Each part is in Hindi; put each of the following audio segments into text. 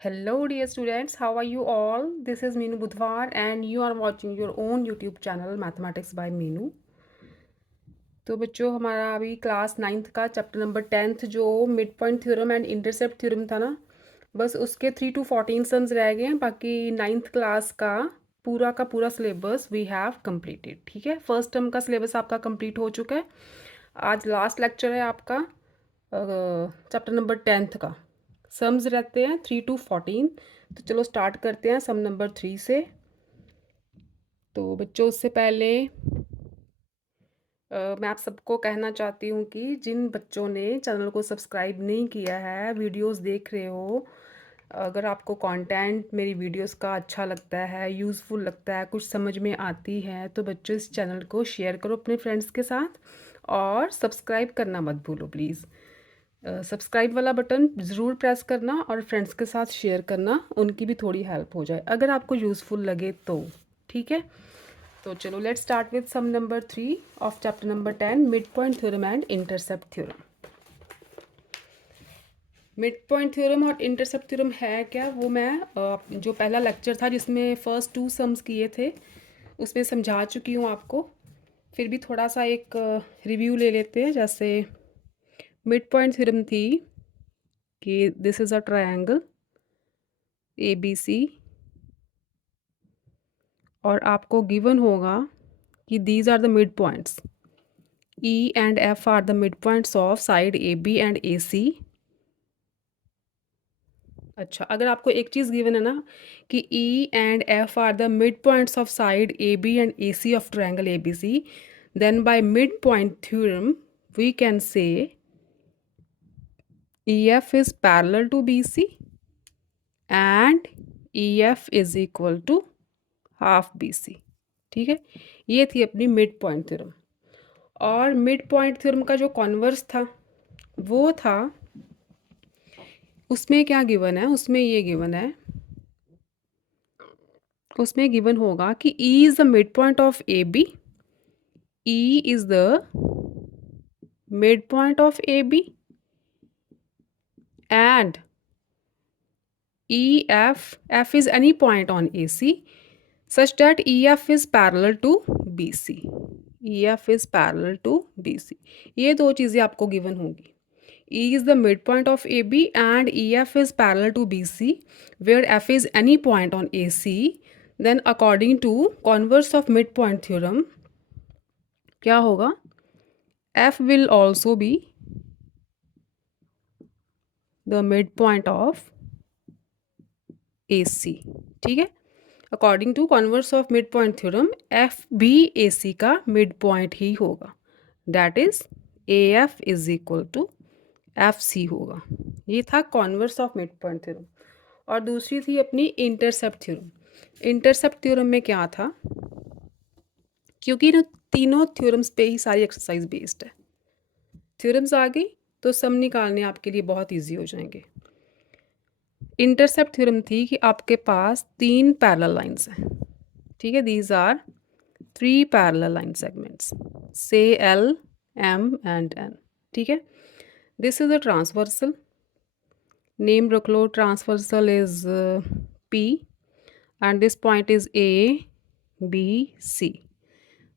Hello dear students, how are you all? This is Meenu Budhwar and you are watching your own YouTube channel Mathematics by Meenu। तो बच्चों हमारा अभी क्लास 9th का चैप्टर नंबर 10th जो mid point theorem and intercept theorem था ना, बस उसके 3 to 14 सम्स रह गए हैं। बाकी 9th क्लास का पूरा सिलेबस वी हैव कंप्लीटेड। ठीक है, फर्स्ट टर्म का सिलेबस आपका कंप्लीट हो चुका है। आज लास्ट लेक्चर है आपका चैप्टर नंबर 10th का। सम्स रहते हैं 3 to 14। तो चलो स्टार्ट करते हैं सम नंबर 3 से। तो बच्चों उससे पहले मैं आप सबको कहना चाहती हूँ कि जिन बच्चों ने चैनल को सब्सक्राइब नहीं किया है, वीडियोस देख रहे हो, अगर आपको कंटेंट मेरी वीडियोस का अच्छा लगता है, यूज़फुल लगता है, कुछ समझ में आती है, तो बच्चों इस चैनल को शेयर करो अपने फ्रेंड्स के साथ और सब्सक्राइब करना मत भूलो प्लीज़। सब्सक्राइब वाला बटन ज़रूर प्रेस करना और फ्रेंड्स के साथ शेयर करना, उनकी भी थोड़ी हेल्प हो जाए अगर आपको यूज़फुल लगे तो। ठीक है, तो चलो let's start with sum number 3 of chapter number 10 mid point theorem and intercept theorem. Mid point theorem और इंटरसेप्ट थ्योरम है क्या, वो मैं जो पहला लेक्चर था जिसमें फर्स्ट 2 सम्स किए थे उसमें समझा चुकी हूँ आपको। फिर भी थोड़ा सा एक रिव्यू ले लेते हैं। जैसे मिड पॉइंट थ्योरम थी कि this is a triangle ABC और आपको गिवन होगा कि these are the mid points E and F are the midpoints of side AB and AC। अच्छा, अगर आपको एक चीज़ गिवन है ना कि E and F are the midpoints of side AB and AC of triangle ABC, then by midpoint theorem we can say EF is parallel to BC and EF is equal to half BC। ठीक है, ये थी अपनी मिड पॉइंट थ्योरम। और मिड पॉइंट थ्योरम का जो कॉन्वर्स था वो था, उसमें क्या गिवन है, उसमें ये गिवन है, उसमें गिवन होगा कि E is the mid point of AB, E is the mid point of AB and F is any point on AC such that EF is parallel to BC। EF is parallel to BC। ये दो चीज़ें आपको गिवन होंगी। E is the midpoint of AB and EF is parallel to BC where F is any point on AC, then according to converse of midpoint theorem क्या होगा, F will also be the midpoint of AC। ठीक है, according to converse of mid point theorem F भी AC का मिड पॉइंट ही होगा। That is AF is equal to FC होगा। ये था converse of mid point theorem. और दूसरी थी अपनी इंटरसेप्ट थ्योरम। इंटरसेप्ट थ्योरम में क्या था, क्योंकि ना तीनों थ्योरम्स पे ही सारी एक्सरसाइज बेस्ड है, थ्योरम्स आ गई तो सम निकालने आपके लिए बहुत ईजी हो जाएंगे। इंटरसेप्ट थ्योरम थी कि आपके पास 3 पैरेलल लाइंस हैं। ठीक है, these are 3 parallel line segments से L M एंड N। ठीक है, this is a transversal, name रख लो, transversal is P and this point is A B C।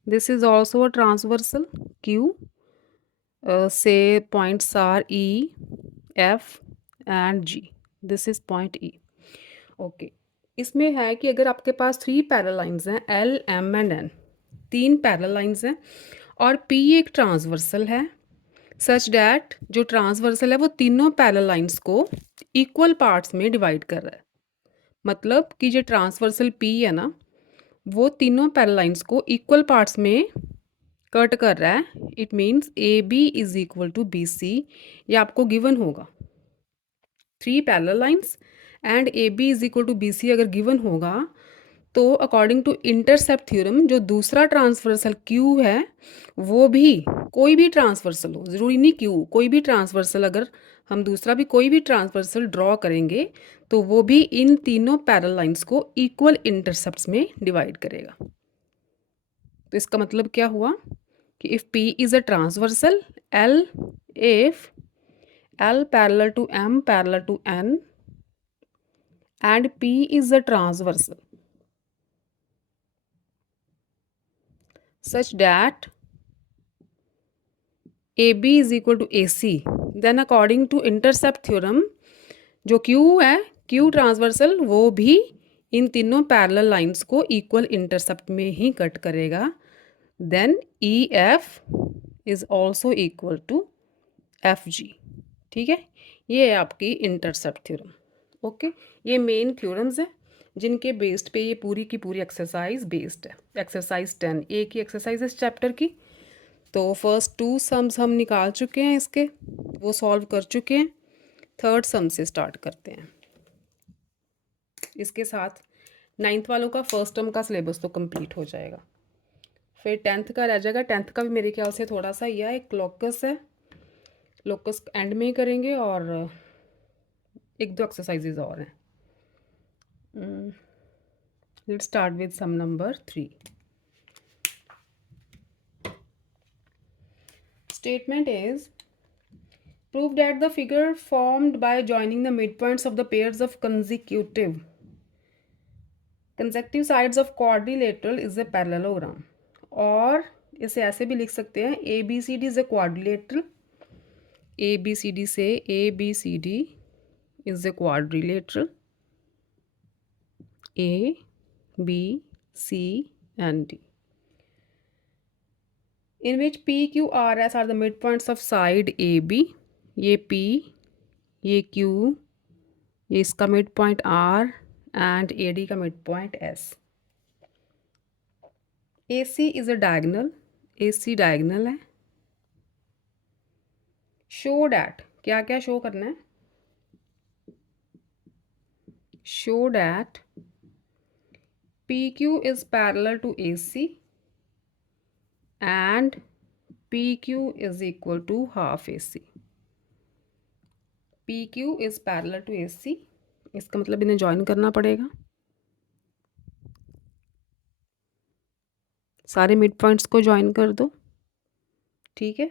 this is also a transversal Q, say points are E F and G। this is point E। Okay, इसमें है कि अगर आपके पास 3 पैरेलल लाइंस हैं L M and N, 3 parallel lines हैं और P एक ट्रांसवर्सल है, सच डैट जो ट्रांसवर्सल है वो तीनों पैरेलल लाइंस को इक्वल पार्ट्स में डिवाइड कर रहा है। मतलब कि जो ट्रांसवर्सल P है ना, वो तीनों पैरेलल लाइंस को इक्वल पार्ट्स में कट कर रहा है। It means AB is equal to BC। ये आपको गिवन होगा, 3 parallel lines and AB is equal to BC अगर गिवन होगा तो अकॉर्डिंग टू इंटरसेप्ट थ्योरम जो दूसरा ट्रांसवर्सल Q है वो भी, कोई भी ट्रांसवर्सल हो, ज़रूरी नहीं Q, कोई भी ट्रांसवर्सल, अगर हम दूसरा भी कोई भी ट्रांसवर्सल ड्रॉ करेंगे तो वो भी इन तीनों पैरेलल लाइंस को इक्वल इंटरसेप्ट्स में डिवाइड करेगा। तो इसका मतलब क्या हुआ कि if P is a transversal L, if L parallel to M parallel to N and P is a transversal such that AB is equal to AC, then according to intercept theorem जो Q है, Q ट्रांसवर्सल वो भी इन तीनों पैरेलल लाइंस को इक्वल इंटरसेप्ट में ही कट करेगा, then EF is also equal to FG। ठीक है, ये है आपकी इंटरसेप्ट थ्योरम। ओके, ये मेन थ्योरम्स है जिनके बेस्ड पे ये पूरी की पूरी एक्सरसाइज बेस्ड है। एक्सरसाइज 10 ए की एक्सरसाइज इस चैप्टर की। तो फर्स्ट 2 सम्स हम निकाल चुके हैं इसके, वो सॉल्व कर चुके हैं। थर्ड सम से स्टार्ट करते हैं। इसके साथ 9th वालों का फर्स्ट टर्म का सिलेबस तो कंप्लीट हो जाएगा, फिर 10th का रह जाएगा। 10th का भी मेरे ख्याल से थोड़ा सा यह एक लोकस है, लोकस एंड में ही करेंगे, और एक दो एक्सरसाइजेज और हैं। Let's start with sum number 3। Statement is, prove that the figure formed by joining the midpoints of the pairs of consecutive sides of quadrilateral is a parallelogram। और इसे ऐसे भी लिख सकते हैं, ABCD is a quadrilateral, ABCD से ABCD is a quadrilateral, A, B, C and D, in which P, Q, R, S are the midpoints of side AB। ये P, ये Q, ये इसका mid point R and AD का mid point S। AC is a diagonal, AC diagonal है। शो डैट, क्या क्या शो करना है? Show that PQ is parallel to AC and PQ is equal to half AC। PQ is parallel to AC, इसका मतलब इन्हें ज्वाइन करना पड़ेगा। सारे मिड पॉइंट्स को ज्वाइन कर दो, ठीक है।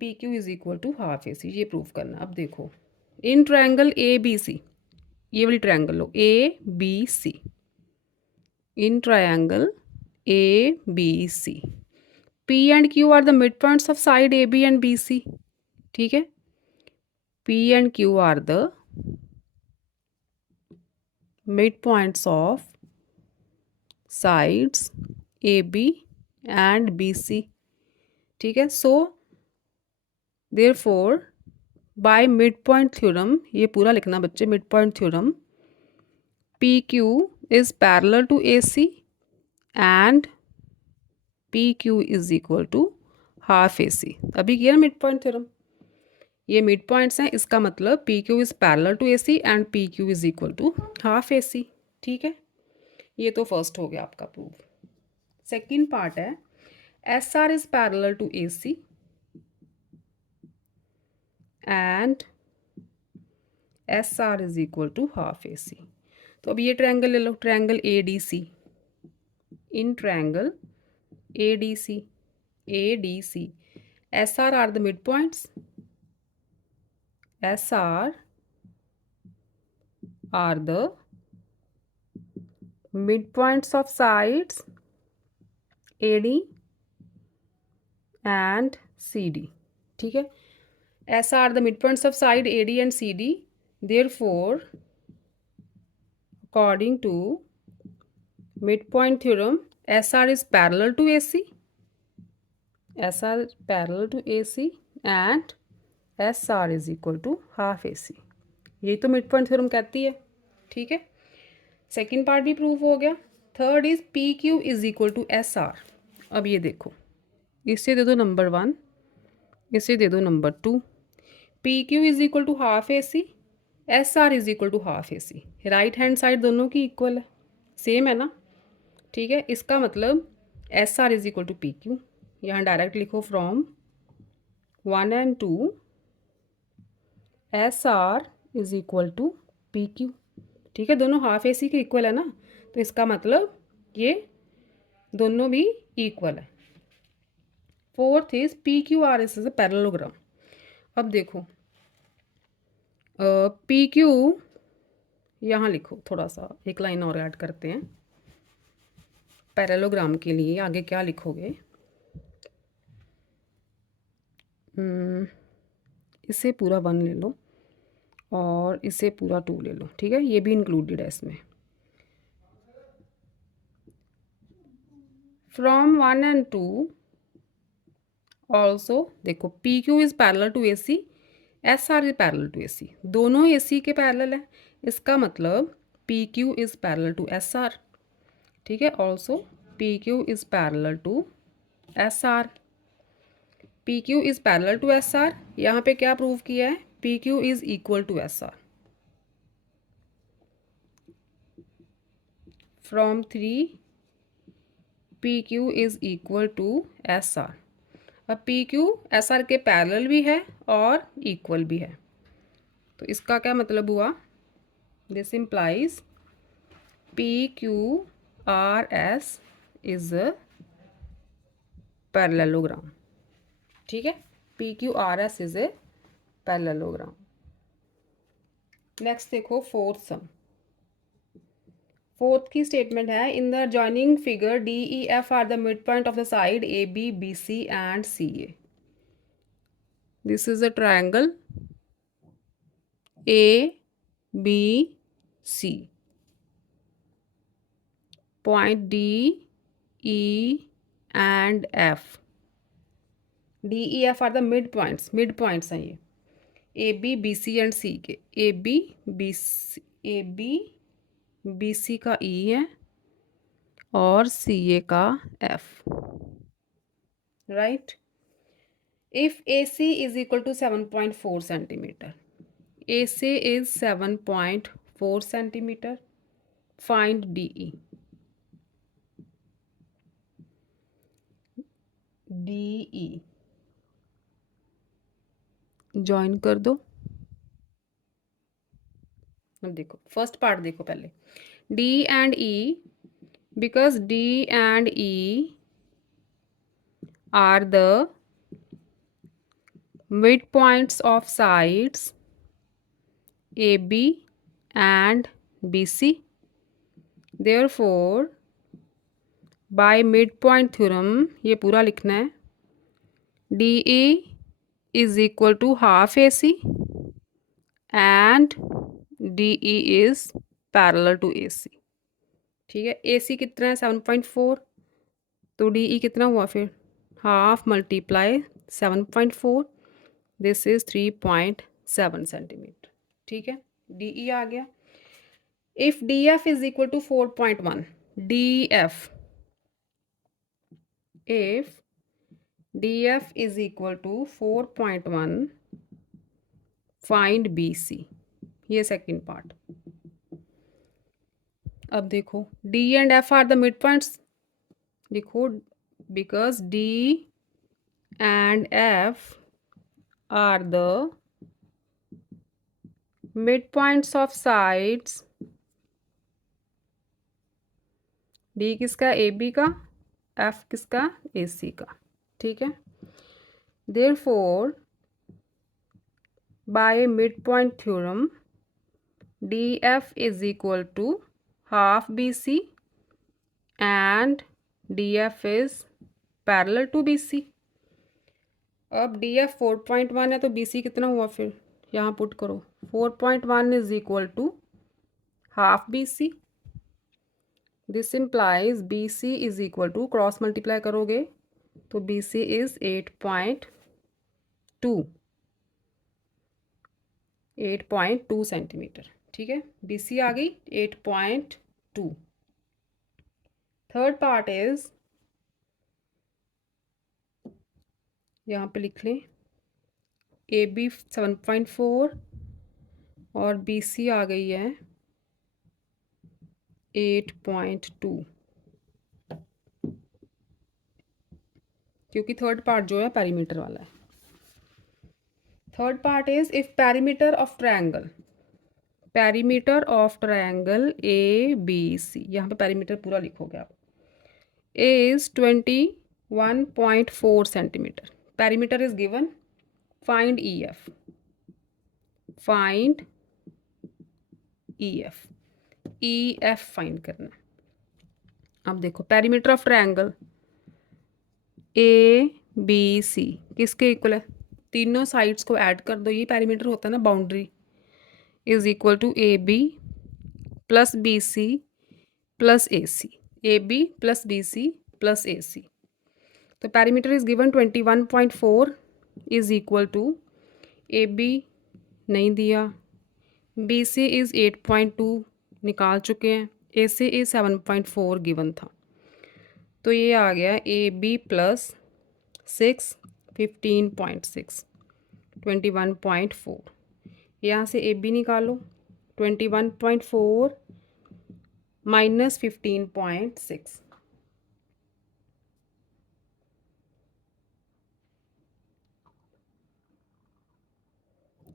PQ is equal to half AC, ये प्रूव करना। अब देखो, इन ट्रायंगल ABC, ये वाली ट्रायंगल लो, ABC, in triangle ABC, P and Q are the mid points of side AB and BC। ठीक है, P and Q are the mid points of sides AB and BC। ठीक है, so therefore by mid point theorem, ये पूरा लिखना बच्चे, mid point theorem, PQ is parallel to AC and PQ is equal to half AC। अभी किया ना मिड पॉइंट थ्योरम, ये मिड पॉइंट्स हैं, इसका मतलब PQ is parallel to AC and PQ is equal to half AC। ठीक है, ये तो फर्स्ट हो गया आपका प्रूफ। सेकेंड पार्ट है, SR is parallel to AC and SR is equal to half AC। तो अब ये ट्रायंगल ले लो, triangle ADC, in triangle ADC, SR are the midpoints, SR are the midpoints of sides AD and CD। ठीक है, SR are the midpoints of side AD and CD, therefore according to midpoint theorem SR is parallel to AC, SR is parallel to AC and SR is equal to half AC। यही तो मिड पॉइंट थ्योरम कहती है। ठीक है, सेकेंड पार्ट भी प्रूव हो गया। Third is PQ is equal to SR। अब ये देखो, इससे दे दो नंबर 1, इसे दे दो number 2। PQ is equal to half AC, SR is equal to half AC। Right hand side दोनों की इक्वल है, सेम है ना। ठीक है, इसका मतलब SR is equal to PQ। यहाँ डायरेक्ट लिखो, from 1 and 2 SR is equal to PQ। ठीक है, दोनों हाफ AC के इक्वल है ना, तो इसका मतलब ये दोनों भी इक्वल है। Fourth is PQRS is a parallelogram. अब देखो, पी क्यू यहाँ लिखो, थोड़ा सा एक लाइन और ऐड करते हैं पैरेललोग्राम के लिए। आगे क्या लिखोगे? इसे पूरा 1 ले लो और इसे पूरा 2 ले लो, ठीक है, ये भी इंक्लूडेड है इसमें। फ्रॉम 1 and 2 ऑल्सो देखो, P Q is parallel to A C, S R is parallel to A C, दोनों ए सी के पैरेलल है। इसका मतलब P Q is parallel to S R, ठीक है। Also P Q is parallel to S R. P Q is parallel to S R, यहाँ पे क्या प्रूव किया है? P Q is equal to S R. From 3 P Q is equal to S R. अब पी क्यू एस आर के पैरेलल भी है और इक्वल भी है, तो इसका क्या मतलब हुआ? This implies P Q R S is a parallelogram, ठीक है। P Q R S is a parallelogram. Next देखो फोर्थ सम। फोर्थ की स्टेटमेंट है, in the joining figure D E F are the mid point of the side A B B C and C A. This is a triangle A B C. Point D, E and F. D, E, F are the midpoints. Midpoints हैं ये A, B, B, C and C के। A, B, B, C, A, B, B, C का E है और C, A का F, right? If AC is equal to 7.4 centimeter, AC is 7.4 centimeter. Find DE. DE join कर दो। अब देखो फर्स्ट पार्ट देखो पहले, D and E, because D and E are the midpoints of sides AB and BC. Therefore, by midpoint theorem ये पूरा लिखना है, DE is equal to half AC and DE is parallel to AC, ठीक है। AC कितना है? 7.4, तो DE कितना हुआ फिर? Half multiply 7.4, this is 3.7 centimetre, ठीक है। DE आ गया। If DF is equal to 4.1, DF, if DF is equal to 4.1, find BC। ये सेकंड पार्ट। अब देखो D and F are the mid points, लिखो because D and F are the midpoints of sides, D किसका? AB का, F किसका? AC का, ठीक है। Therefore, by midpoint theorem, DF is equal to half BC and DF is parallel to BC। अब DF 4.1 है तो BC कितना हुआ फिर? यहाँ पुट करो, 4.1 is equal to half BC। This implies BC is equal to, cross multiply करोगे तो BC is 8.2 सेंटीमीटर, ठीक है। BC आ गई 8.2। थर्ड पार्ट इज, यहाँ पे लिख लें AB 7.4 और BC आ गई है 8.2, क्योंकि थर्ड पार्ट जो है पेरीमीटर वाला है। Third part is, if perimeter of triangle, perimeter of triangle ABC, यहाँ पे पेरीमीटर पूरा लिखोगे आप, is 21.4 centimetre. Perimeter is given, find EF, find E F find करना है। अब देखो perimeter of triangle A B C किसके इक्वल है, तीनों साइड्स को ऐड कर दो, ये पेरीमीटर होता है ना, boundary is equal to A B plus B C plus A C, A B plus B C plus A C. तो perimeter is given 21.4 is equal to A B नहीं दिया, बी सी इज़ 8.2 निकाल चुके हैं, ए सी इज़ 7.4 गिवन था। तो ये आ गया ए बी प्लस 6 15.6 21.4। यहाँ से ए बी निकालो, 21.4 माइनस 15.6,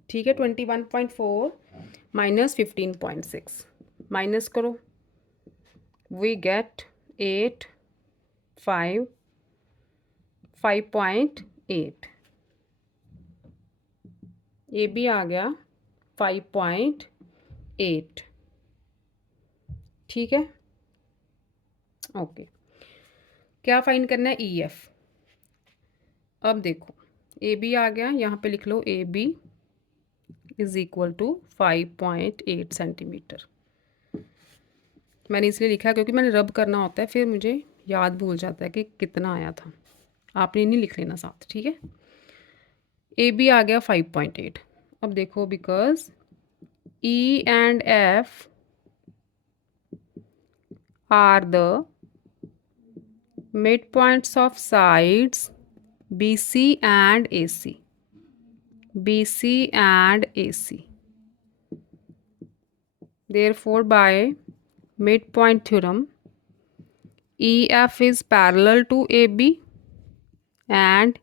ठीक है। 21.4 माइनस 15.6 माइनस करो, वी गेट 8 5 5.8, ए बी आ गया 5.8, ठीक है। ओके, क्या फाइंड करना है, ई एफ। अब देखो ए बी आ गया, यहाँ पे लिख लो A B is equal to 5.8 centimetre. मैंने इसलिए लिखा है क्योंकि मैंने रब करना होता है, फिर मुझे याद भूल जाता है कि कितना आया था, आपने नहीं लिख लेना साथ, ठीक है। ए बी आ गया 5.8। अब देखो because E and F are the mid points of sides B C and A C, BC and AC. Therefore, by midpoint theorem, EF is parallel to AB and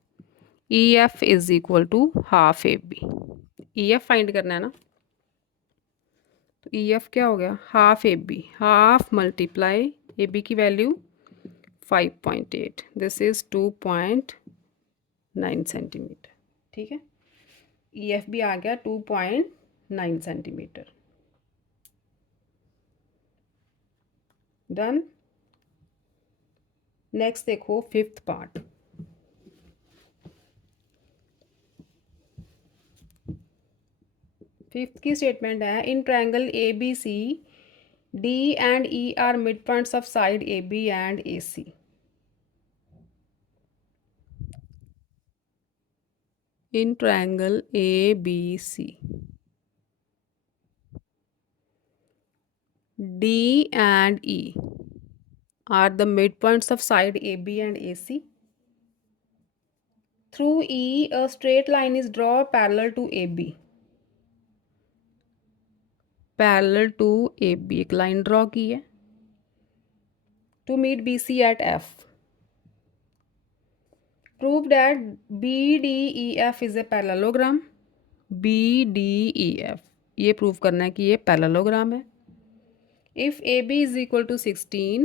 EF is equal to half AB. EF find करना है ना, तो EF क्या हो गया, half AB, half multiply AB की वैल्यू 5.8, दिस इज 2.9 सेंटीमीटर, ठीक है। EF भी आ गया 2.9 सेंटीमीटर। डन। नेक्स्ट देखो फिफ्थ पार्ट। फिफ्थ की स्टेटमेंट है, in triangle A B C D and E are mid points of side A B and A C. In triangle A B C D and E are the midpoints of side AB and AC. Through E, a straight line is drawn parallel to AB. Parallel to AB एक line draw की है to meet BC at F. Prove that BDEF is a parallelogram. BDEF ये prove करना है कि ये parallelogram है। If AB is equal to 16,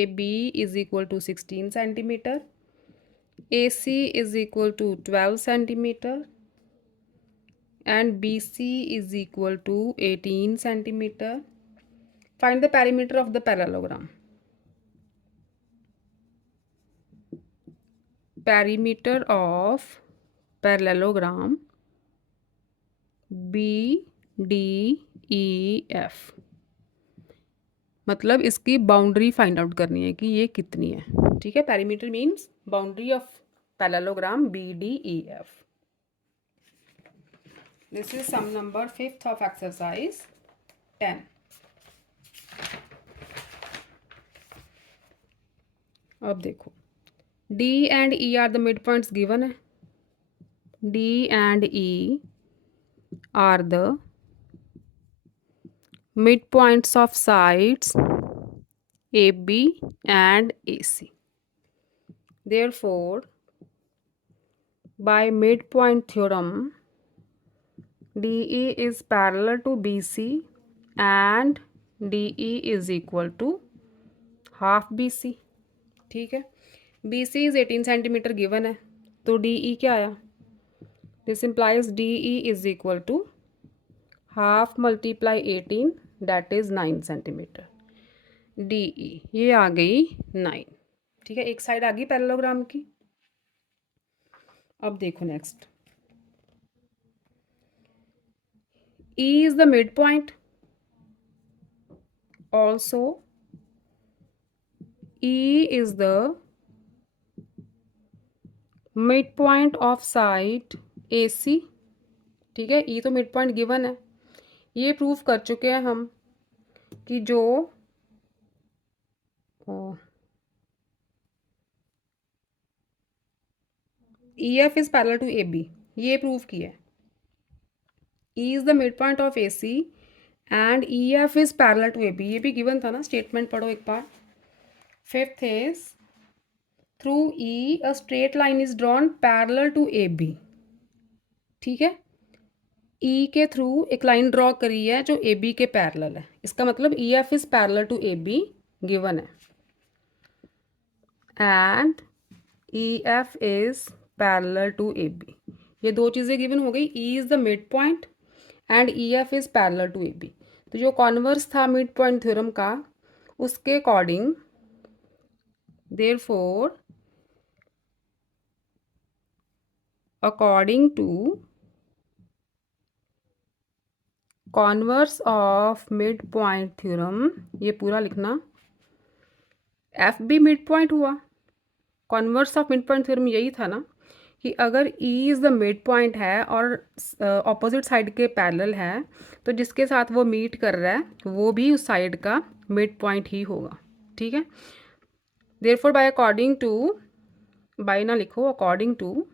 AB is equal to 16 centimeter, AC is equal to 12 centimeter, and BC is equal to 18 centimeter. Find the perimeter of the parallelogram. Perimeter of parallelogram BDEF, मतलब इसकी बाउंड्री फाइंड आउट करनी है कि ये कितनी है, ठीक है। Perimeter means boundary of parallelogram BDEF. This is sum number 5th of exercise 10. अब देखो D and E are the mid points given है, D and E are the midpoints of sides AB and AC. Therefore, by midpoint theorem, DE is parallel to BC and DE is equal to half BC, ठीक है। BC is 18 सेंटीमीटर गिवन है, तो DE क्या आया, this implies DE is equal to half multiply 18 that is 9 centimetre. D E ये आ गई 9। ठीक है, एक साइड आ गई पैरेललोग्राम की। अब देखो next, E is the mid point, also E is the mid point of side A C. ठीक है, ई तो मिड पॉइंट गिवन है, ये प्रूफ कर चुके हैं हम कि जो E F is parallel to A B, ये प्रूव किया है। E is the mid point of A C and E F is parallel to A B, ये भी गिवन था ना, स्टेटमेंट पढ़ो एक बार। Fifth is through E a straight line is drawn parallel to A B. ठीक है, ई के थ्रू एक लाइन ड्रॉ करी है जो ए बी के पैरेलल है, इसका मतलब E F is parallel to A B given है, and E F is parallel to A B. ये दो चीज़ें गिवन हो गई, E is the mid point and E F is parallel to A B. तो जो कॉन्वर्स था मिड पॉइंट थ्योरम का, उसके according therefore according to converse of mid point theorem, ये पूरा लिखना, एफ भी मिड पॉइंट हुआ। Converse of mid point theorem यही था ना कि अगर E is the mid point है और ऑपोजिट साइड के पैरेलल है, तो जिसके साथ वो मीट कर रहा है वो भी उस साइड का मिड पॉइंट ही होगा। ठीक है, therefore by according to, by ना लिखो, according to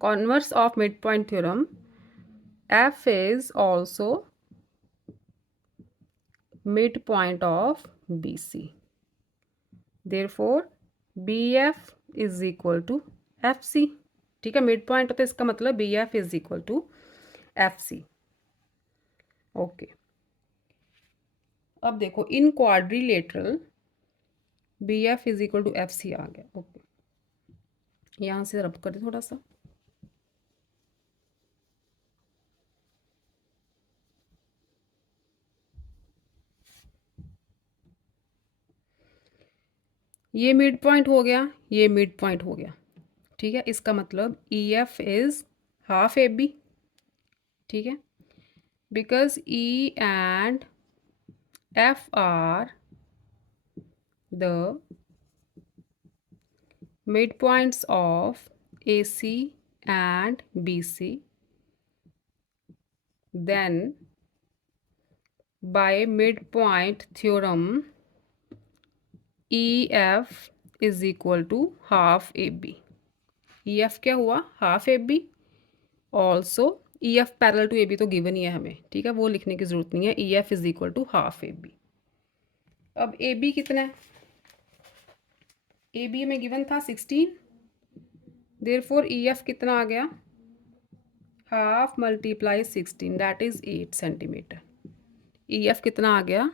converse of mid point theorem, F is also mid point of BC। Therefore BF is equal to FC। ठीक है, मिड पॉइंट होता है, इसका मतलब BF is equal to FC। Okay, अब देखो in quadrilateral BF is equal to FC आ गया। ओके, यहाँ से रब कर दे थोड़ा सा। ये मिड पॉइंट हो गया, ये मिड पॉइंट हो गया। ठीक है, इसका मतलब EF इज हाफ AB। ठीक है, because E and F are the mid points of AC and BC, then by midpoint theorem EF is equal to half AB। EF क्या हुआ, half AB। Also EF parallel to AB तो गिवन ही है हमें, ठीक है, वो लिखने की जरूरत नहीं है। EF is equal to half AB। अब AB कितना है, AB में गिवन था 16, देयरफॉर EF कितना आ गया, half multiply 16 that is 8 centimetre. EF कितना आ गया,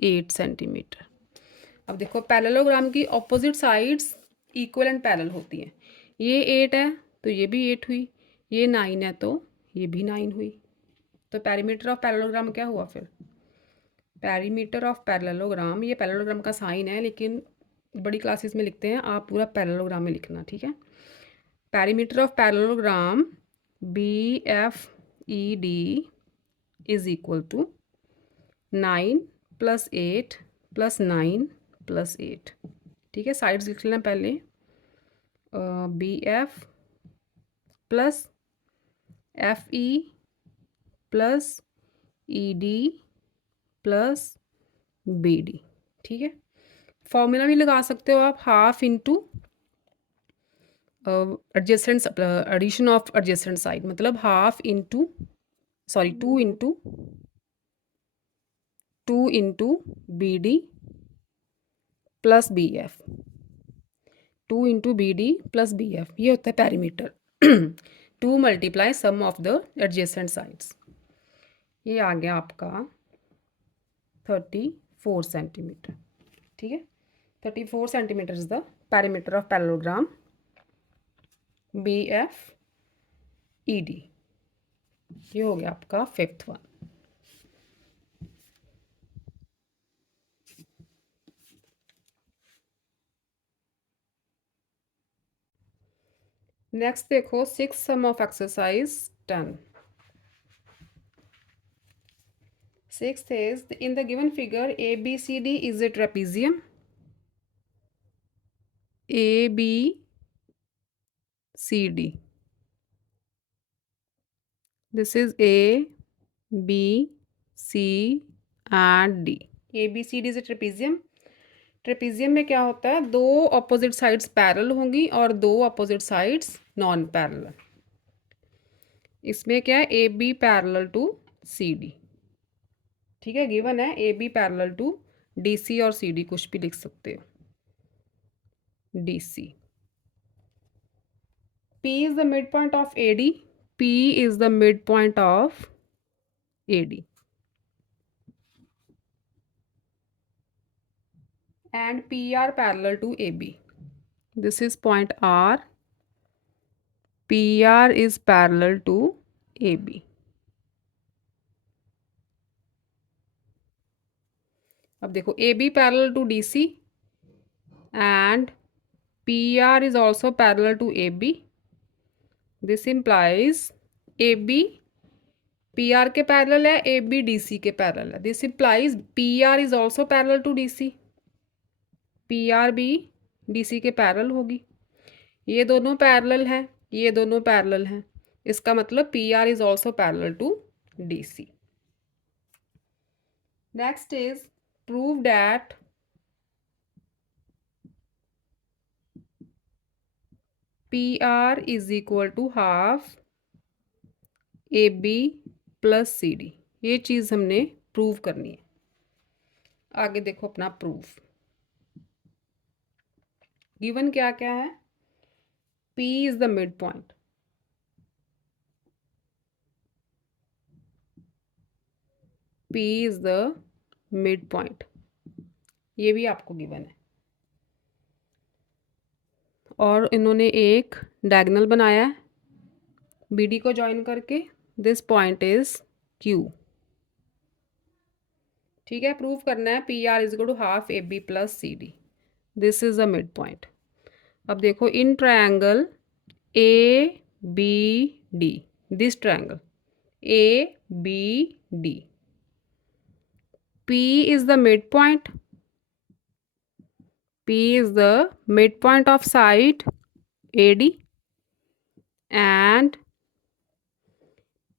8 सेंटीमीटर। अब देखो पैरेललोग्राम की opposite sides equal and parallel होती हैं। ये 8 है तो ये भी 8 हुई, ये 9 है तो ये भी 9 हुई। तो पेरीमीटर ऑफ पैरेललोग्राम क्या हुआ फिर, पेरीमीटर ऑफ पैरेललोग्राम, ये पैरेललोग्राम का साइन है लेकिन बड़ी क्लासेस में लिखते हैं, आप पूरा पैरेललोग्राम में लिखना। ठीक है, perimeter of parallelogram BFED is equal to 9 + 8 + 9 + 8। ठीक है, साइड्स लिख लेना पहले, BF + FE + ED + BD। ठीक है, फॉर्मूला भी लगा सकते हो आप, half into adjacent, addition of adjacent side, मतलब half into, sorry 2 into BD + BF, 2 into BD + BF, ये होता है perimeter. 2 × sum of the adjacent sides. ये आ गया आपका 34 सेंटीमीटर। ठीक है, 34 centimetre is the perimeter of parallelogram BFED। ये हो गया आपका फिफ्थ वन। नेक्स्ट देखो six sum of exercise 10। Sixth is in the given figure ABCD is a trapezium. ABCD. This is A, B, C and D. ABCD is a trapezium. Trapezium में क्या होता है, दो ऑपोजिट साइड्स पैरेलल होंगी और दो ऑपोजिट साइड्स नॉन पैरेलल। इसमें क्या है, A B parallel to C D. ठीक है, गिवन है A B parallel to D C और सी डी, कुछ भी लिख सकते हो, D C. P is the midpoint of AD. P is the midpoint of AD. And PR parallel to AB. This is point R. PR is parallel to AB. अब देखो AB parallel to DC and PR is also parallel to AB. This implies AB PR के पैरेलल है, AB DC के पैरेलल है। This implies PR is also parallel to DC. PR भी DC के पैरेलल होगी। ये दोनों पैरेलल हैं, ये दोनों पैरेलल हैं, इसका मतलब PR is also parallel to DC. Next is prove that PR is equal to half AB plus CD. ये चीज़ हमने प्रूव करनी है। आगे देखो अपना प्रूफ। गिवन क्या क्या है, P is the midpoint. P is the midpoint. ये भी आपको गिवन है। और इन्होंने एक डायगोनल बनाया है BD को ज्वाइन करके। This point is Q। ठीक है, प्रूव करना है PR is equal to half AB plus CD। This is the mid point. अब देखो in triangle ABD, this triangle ABD, P is the midpoint. P is the midpoint of side AD and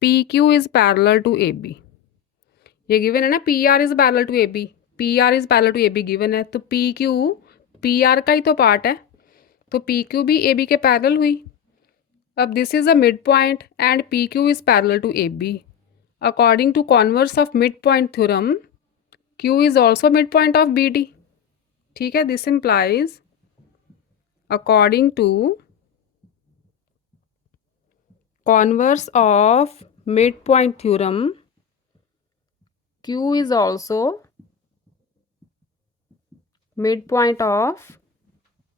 PQ is parallel to AB. ये गिवन है ना, PR is parallel to AB, PR is parallel to AB given है, तो PQ PR का ही तो पार्ट है, तो PQ भी AB के पैरेलल हुई। अब this is a mid point and PQ is parallel to AB. According to converse of midpoint theorem, Q is also midpoint of BD. ठीक है, this implies according to converse of midpoint theorem, Q is also midpoint of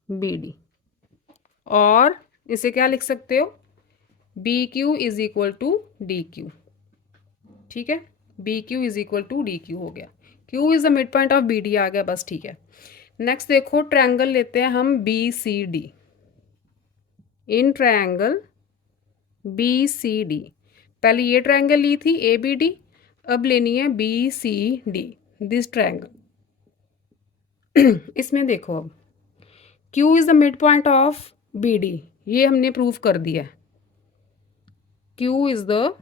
BD. और इसे क्या लिख सकते हो, BQ is equal to DQ। ठीक है, BQ is equal to DQ हो गया, Q is the mid point of BD आ गया बस। ठीक है, नेक्स्ट देखो ट्रायंगल लेते हैं हम BCD। इन ट्रायंगल BCD, पहले ये ट्रायंगल ली थी ABD, अब लेनी है BCD, दिस ट्रायंगल। इसमें देखो अब Q is the mid point of BD, ये हमने प्रूव कर दिया है। Q is the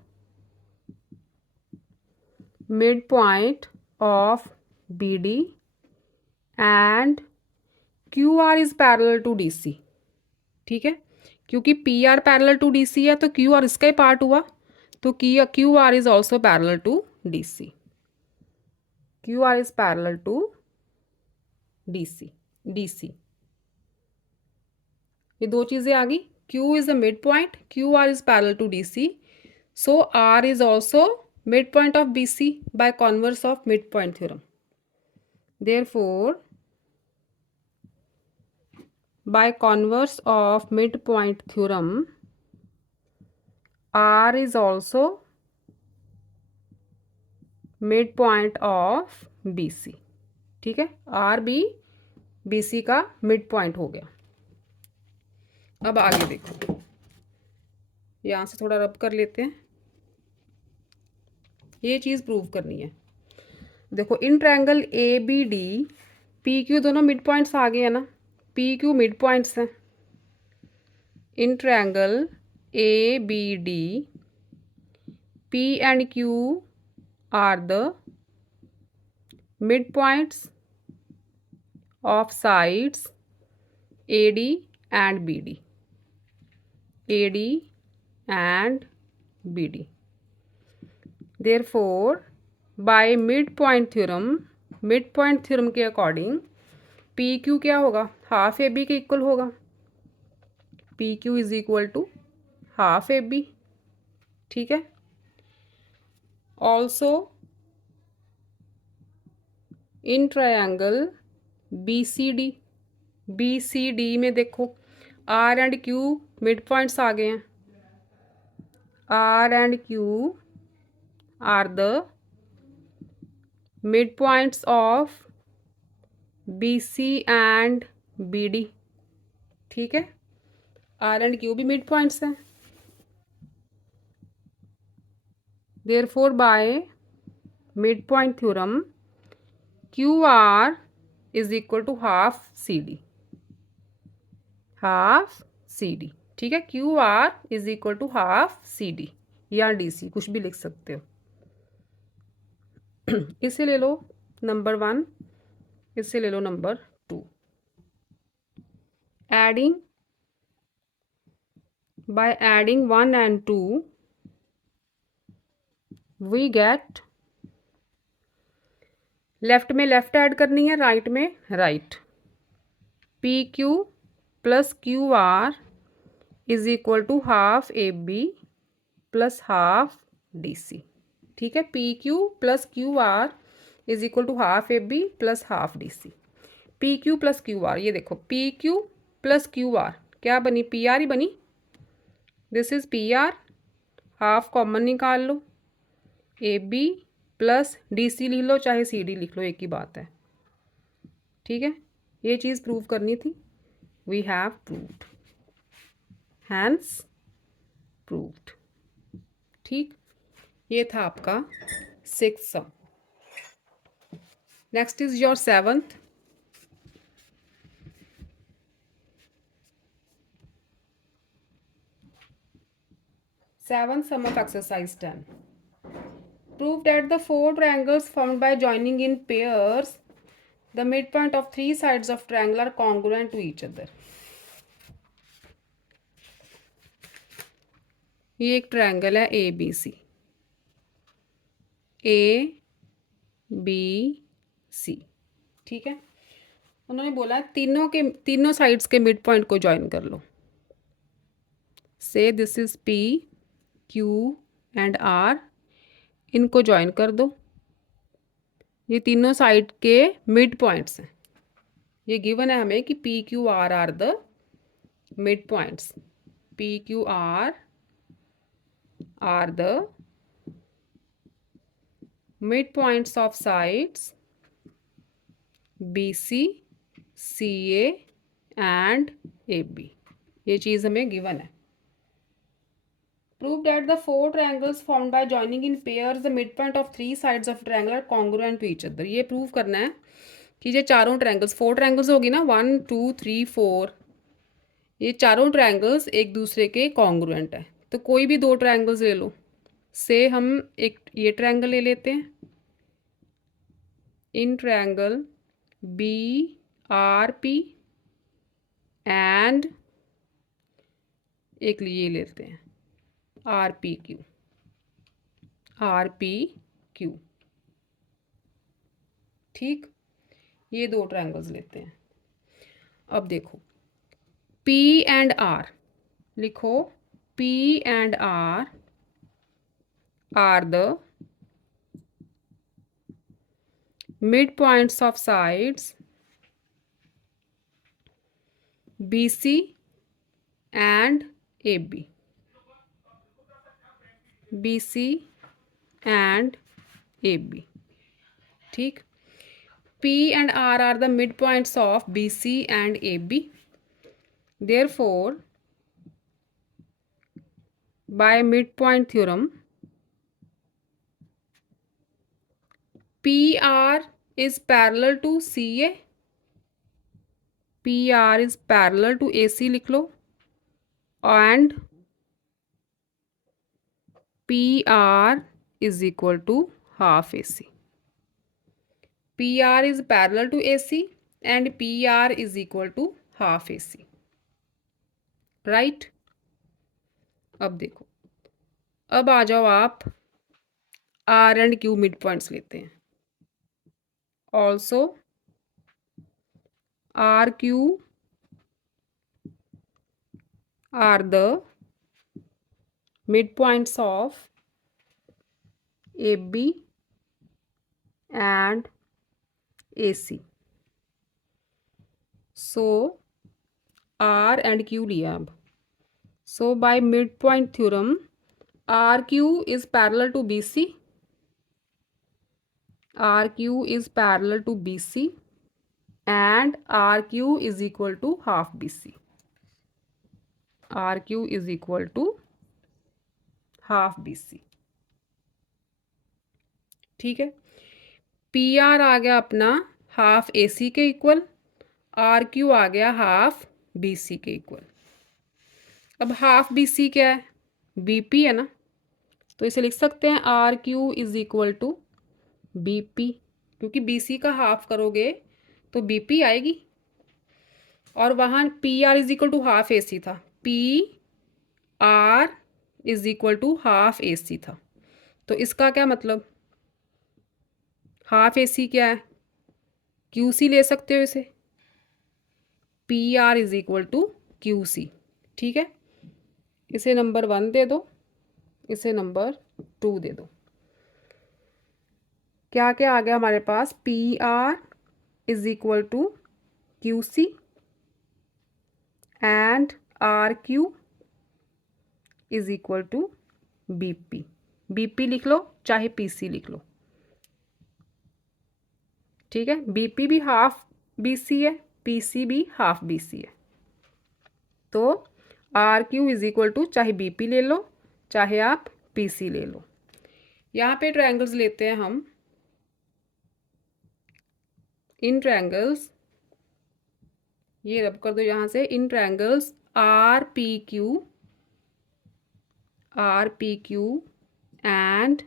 mid point of BD and QR is parallel to DC। ठीक है, क्योंकि PR पैरेलल टू DC है तो QR इसका ही पार्ट हुआ, तो QR is also parallel to DC। QR is parallel to DC। ये दो चीज़ें आ गई, Q is the mid point, QR is parallel to DC, so R is also midpoint of BC by converse of midpoint theorem. Therefore, by converse of midpoint theorem, R is also mid point of B C. ठीक है, आर बी बी सी का मिड पॉइंट हो गया। अब आगे देखो, यहाँ से थोड़ा रब कर लेते हैं, ये चीज़ प्रूव करनी है। देखो in triangle A B D P Q दोनों मिड पॉइंट्स आ गए हैं ना, पी क्यू मिड पॉइंट्स हैं। In triangle A B D P and Q are the mid points of sides A D and B D, A D and B D. Therefore, by midpoint theorem, midpoint theorem के अकॉर्डिंग पी क्यू क्या होगा, हाफ ए बी के इक्वल होगा। P Q is equal to half A B. ठीक है, also in triangle B C D, B C D में देखो R and Q mid points आ गए हैं। R and Q are the midpoints of BC and BD। ठीक है, R एंड Q भी मिड पॉइंट्स हैं। Therefore by midpoint theorem QR is equal to half CD, half CD। ठीक है, QR is equal to half CD या DC, कुछ भी लिख सकते हो। इसे ले लो नंबर 1, इसे ले लो number 2। Adding, by adding 1 and 2 we get, left में लेफ्ट ऐड करनी है, राइट में right. P Q plus Q R is equal to half A B plus half D C. ठीक है, P Q plus Q R is equal to half A B plus half D C. P Q plus Q R, ये देखो P Q plus Q R क्या बनी, पी आर ही बनी। This is P R, half common निकाल लो, A B plus D C लिख लो, चाहे सी डी लिख लो, एक ही बात है। ठीक है, ये चीज़ प्रूव करनी थी। We have proved, hence proved. ठीक, ये था आपका 6th sum. Next is your 7th। Seventh sum of exercise 10. Prove that the four triangles formed by joining in pairs, the midpoint of three sides of triangle are congruent to each other. ये एक ट्रायंगल है A B C, A B C. ठीक है, उन्होंने बोला तीनों साइड्स के मिड पॉइंट को ज्वाइन कर लो। Say this is P Q and R, इनको ज्वाइन कर दो। ये तीनों साइड के मिड पॉइंट्स हैं। ये गिवन है हमें कि P Q are the mid points. P Q are the mid points of sides B C, C A and A B. ये चीज़ हमें गिवन है। Prove that the four triangles formed by joining in pairs the midpoint of three sides of triangle are congruent to each other। ये प्रूव करना है कि ये चारों ट्रायंगल्स, 4 ट्रायंगल्स होगी ना, 1 2 3 4, ये चारों ट्रायंगल्स एक दूसरे के कॉन्ग्रुएंट है। तो कोई भी 2 ट्रायंगल्स ले लो। से हम एक ये ट्रायंगल ले लेते हैं, in triangle B R P and एक ये लेते हैं R P Q, R P Q. ठीक, ये 2 ट्रायंगल्स लेते हैं। अब देखो P एंड R, लिखो P and R are the mid points of sides BC and AB, BC and AB। ठीक। P and R are the midpoints of BC and AB. Therefore, by midpoint theorem, PR is parallel to CA, PR is parallel to AC लिख लो, and PR is equal to half AC. PR is parallel to AC and PR is equal to half AC. Right? अब देखो, अब आ जाओ आप R and Q mid points लेते हैं. Also, RQ are the midpoints of AB and AC. So, R and Q लिया अब. So, by midpoint theorem, RQ is parallel to BC. RQ is parallel to BC and RQ is equal to half BC. RQ is equal to half BC. ठीक है. PR आ गया अपना हाफ AC के इक्वल, RQ आ गया हाफ BC के इक्वल. अब हाफ BC क्या है? BP है ना, तो इसे लिख सकते हैं RQ is equal to BP, क्योंकि BC का हाफ करोगे तो BP आएगी, और वहाँ PR is equal to half AC था, PR is equal to half AC था. तो इसका क्या मतलब, हाफ AC क्या है? QC ले सकते हो इसे, PR is equal to QC. ठीक है, इसे नंबर 1 दे दो, इसे नंबर 2 दे दो. क्या क्या आ गया हमारे पास? PR is equal to QC and RQ is equal to BP. BP लिख लो चाहे PC लिख लो. ठीक है, BP भी हाफ BC है, PC भी हाफ BC है. तो RQ इज इक्वल टू चाहे BP ले लो चाहे आप PC ले लो. यहाँ पे ट्रायंगल्स लेते हैं हम. इन ट्रायंगल्स, ये रब कर दो यहाँ से. इन ट्रायंगल्स RPQ एंड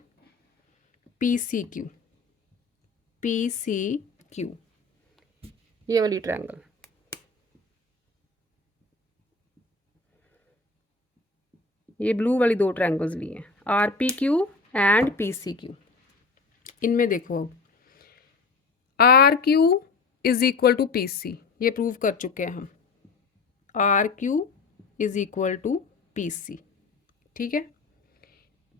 PCQ, ये वाली ट्रायंगल, ये ब्लू वाली 2 ट्रायंगल्स लिए हैं, RPQ एंड PCQ. इनमें देखो, अब RQ is equal to PC, ये प्रूव कर चुके हैं हम. RQ is equal to PC. ठीक है.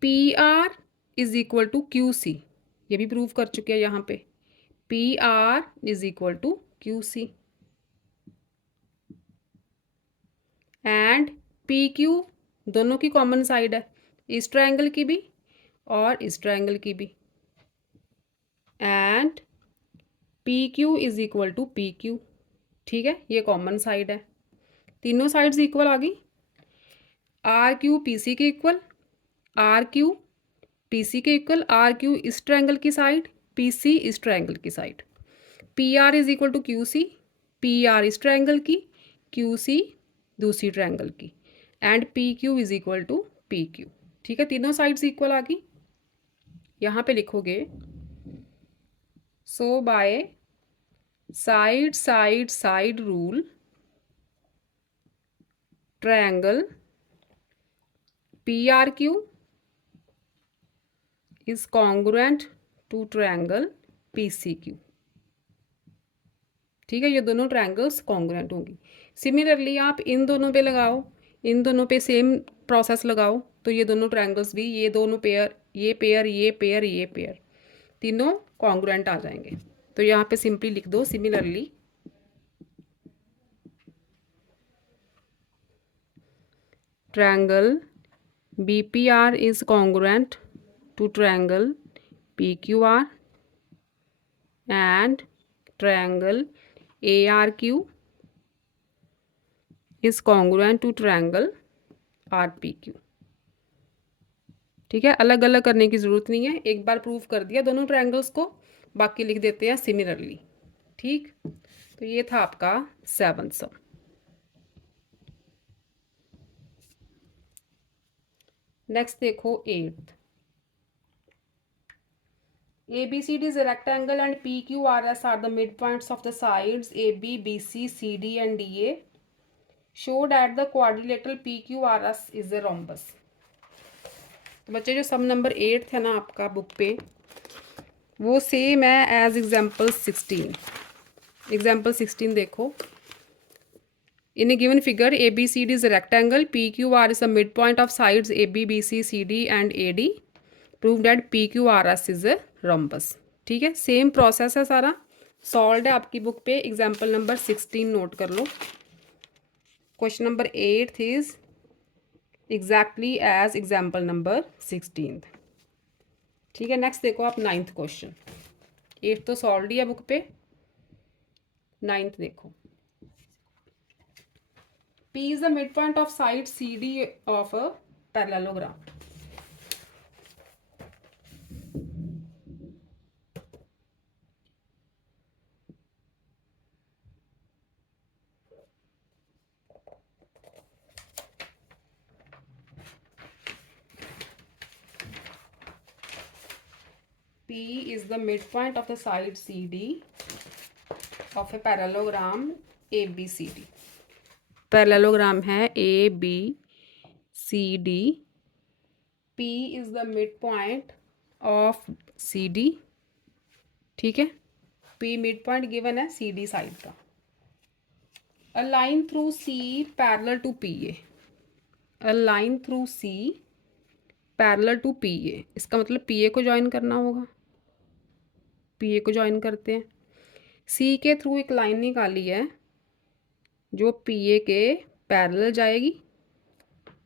PR is equal to QC, ये भी प्रूव कर चुके हैं यहाँ पे. PR is equal to QC and PQ दोनों की कॉमन साइड है, इस ट्रायंगल की भी और इस ट्रायंगल की भी. And PQ is equal to PQ. ठीक है, ये कॉमन साइड है, तीनों साइड्स इक्वल आ गई. RQ PC के इक्वल, RQ PC के इक्वल, RQ इस ट्रायंगल की साइड, PC इस ट्रायंगल की side. PR is equal to QC, PR इस ट्रायंगल की, QC दूसरी ट्रायंगल की, and PQ is equal to PQ. ठीक है, तीनों साइड्स इक्वल आ गई. यहाँ पे लिखोगे, so by side side side rule triangle PRQ is congruent to triangle PCQ. ठीक है, ये दोनों ट्रायंगल्स कॉन्ग्रुएंट होंगी. सिमिलरली आप इन दोनों पे लगाओ, इन दोनों पे सेम प्रोसेस लगाओ, तो ये दोनों ट्रायंगल्स भी, ये दोनों पेयर, ये पेयर, ये पेयर, ये पेयर, तीनों कॉन्ग्रुएंट आ जाएंगे. तो यहाँ पे सिंपली लिख दो, similarly triangle BPR is congruent to triangle PQR and triangle ARQ is congruent to triangle RPQ। ठीक है, अलग अलग करने की ज़रूरत नहीं है, एक बार प्रूव कर दिया दोनों ट्रायंगल्स को, बाकी लिख देते हैं सिमिलरली। ठीक, तो ये था आपका 7th सम। नेक्स्ट देखो 8th। ABCD is a rectangle and PQRS are the midpoints of the sides AB, BC, CD and DA. Show that the quadrilateral PQRS is a rhombus। तो बच्चे जो सम नंबर 8 है ना आपका बुक पे, वो सेम है एज एग्जाम्पल 16। एग्जाम्पल 16 देखो। In a given figure, ABCD is a rectangle, PQR is the midpoint of sides AB, BC, CD and AD. Prove that PQRS is a rhombus। ठीक है, सेम प्रोसेस है सारा, सॉल्व है आपकी बुक पे। एग्जाम्पल नंबर 16 नोट कर लो। Question number 8 is exactly as example number 16। ठीक है, नेक्स्ट देखो आप 9th क्वेश्चन। 8 तो सॉल्व ही है बुक पे, 9th देखो। P is the midpoint of side CD of a parallelogram। P is the midpoint of the side CD of a parallelogram ABCD। Parallelogram है ABCD। P is the midpoint of CD। ठीक है, P midpoint गिवन है CD साइड का। A line through C parallel to PA। A line through C parallel to PA, इसका मतलब PA को ज्वाइन करना होगा। PA को ज्वाइन करते हैं। C के थ्रू एक लाइन निकाली है जो PA के पैरेलल जाएगी।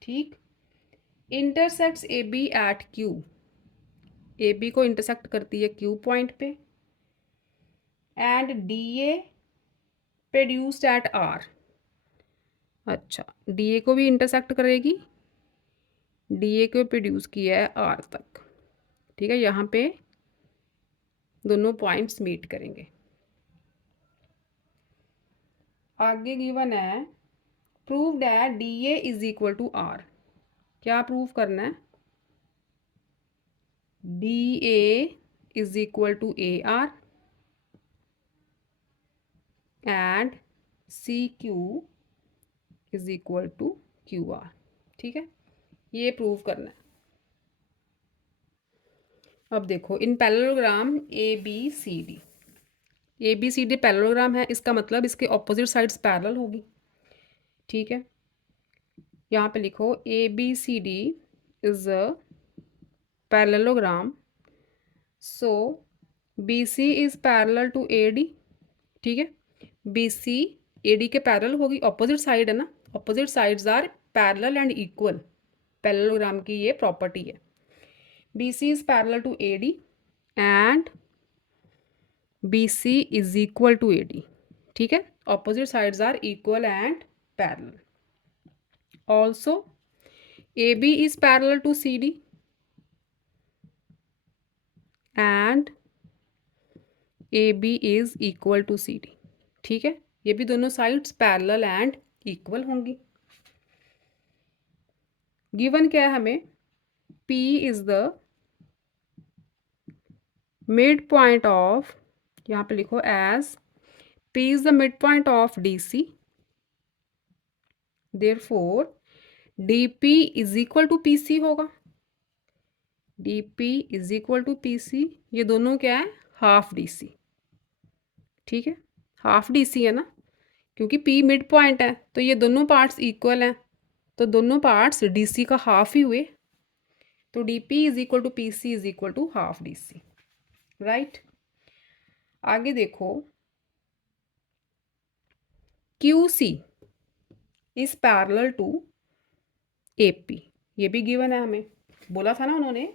ठीक, intersects AB at Q। AB को इंटरसेक्ट करती है Q पॉइंट पे। And DA produced at R। अच्छा, DA को भी इंटरसेक्ट करेगी, DA को प्रोड्यूस किया है R तक। ठीक है, यहाँ पे दोनों पॉइंट्स मीट करेंगे। आगे गिवन है prove that DA is equal to R। क्या प्रूव करना है? DA is equal to AR and CQ is equal to QR। ठीक है, ये प्रूव करना है। अब देखो in parallelogram ABCD, ABCD parallelogram है, इसका मतलब इसके ऑपोजिट साइड्स पैरेलल होगी। ठीक है, यहाँ पे लिखो ABCD is a parallelogram, so BC is parallel to AD। ठीक है, BC AD के पैरेलल होगी, ऑपोजिट साइड है ना, opposite sides are parallel and equal. Parallelogram की ये प्रॉपर्टी है। BC is parallel to AD and BC is equal to AD। ठीक है, opposite sides are equal and parallel। Also AB is parallel to CD and AB is equal to CD। ठीक है, ये भी दोनों साइड्स पैरेलल एंड इक्वल होंगी। गिवन क्या है हमें? P is the mid point of, यहाँ पे लिखो as P is the midpoint of DC, therefore DP is equal to PC होगा। DP is equal to PC, ये दोनों क्या है? Half DC। ठीक है, हाफ DC है ना, क्योंकि P मिड पॉइंट है तो ये दोनों पार्ट्स इक्वल हैं, तो दोनों पार्ट्स DC का हाफ ही हुए, तो DP is equal to PC is equal to half DC। Right, आगे देखो QC is parallel to AP, ये भी गिवन है हमें। बोला था ना उन्होंने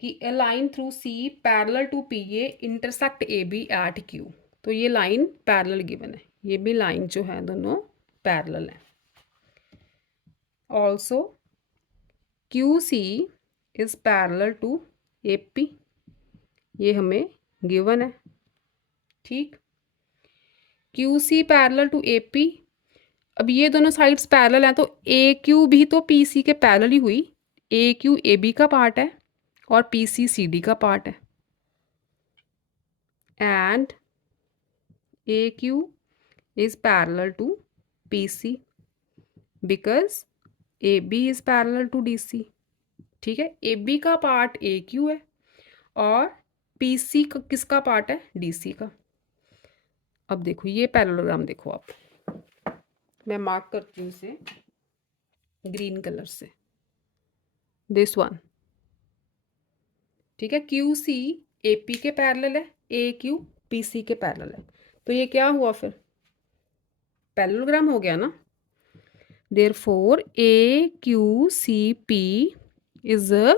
कि a line through C parallel to P A intersect A B at Q. तो ये लाइन पैरेलल गिवन है, ये भी लाइन जो है दोनों पैरेलल है। Also Q C is parallel to A P, ये हमें गिवन है। ठीक, Q C parallel to A P. अब ये दोनों साइड्स पैरेलल हैं तो ए क्यू भी तो पी सी के पैरेलल ही हुई। ए क्यू ए बी का पार्ट है और पी सी सी डी का पार्ट है। And A Q is parallel to P C because A B is parallel to D C. ठीक है, ए बी का पार्ट ए क्यू है और पी सी का किसका पार्ट है, डी सी का। अब देखो ये पैरेललोग्राम देखो आप, मैं मार्क करती हूँ इसे ग्रीन कलर से, दिस वन। ठीक है, क्यू सी ए पी के पैरेलल है, ए क्यू पी सी के पैरेलल है। तो ये क्या हुआ फिर, पैरेललोग्राम हो गया ना। Therefore A Q C P is a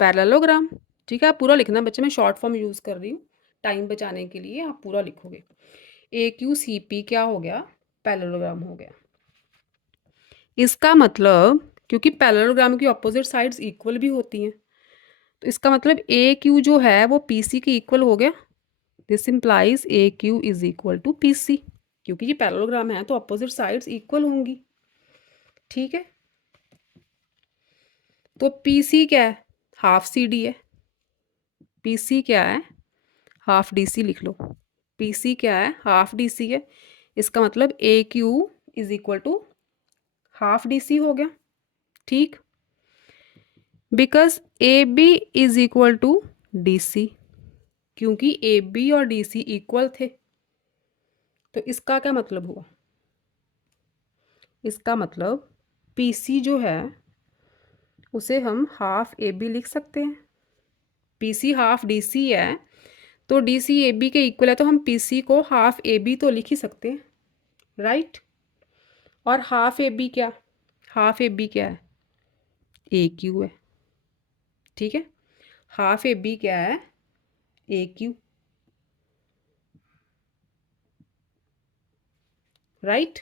parallelogram. ठीक है, आप पूरा लिखना बच्चे, मैं शॉर्ट फॉर्म यूज़ कर रही हूँ टाइम बचाने के लिए, आप पूरा लिखोगे। ए क्यू सी पी क्या हो गया, पैरेललोग्राम हो गया। इसका मतलब क्योंकि पैरेललोग्राम की ऑपोजिट साइड्स इक्वल भी होती हैं, तो इसका मतलब ए क्यू जो है वो पी सी के इक्वल हो गया। This implies A Q is equal to P C, क्योंकि ये पैरेललोग्राम है तो ऑपोजिट साइड्स इक्वल होंगी। ठीक है, तो पी सी क्या है, हाफ सी डी है। पी सी क्या है, हाफ डी सी लिख लो। पी सी क्या है, हाफ डी सी है। इसका मतलब A Q is equal to half D C हो गया। ठीक, because A B is equal to D C, क्योंकि ए बी और डी सी इक्वल थे। तो इसका क्या मतलब हुआ, इसका मतलब पी सी जो है उसे हम हाफ ए बी लिख सकते हैं। P C half D C है तो डी सी ए बी के इक्वल है, तो हम पी सी को हाफ ए बी तो लिख ही सकते हैं, राइट। और हाफ ए बी क्या, हाफ ए बी क्या है, ए क्यू है। ठीक है, हाफ ए बी क्या है, ए क्यू, राइट।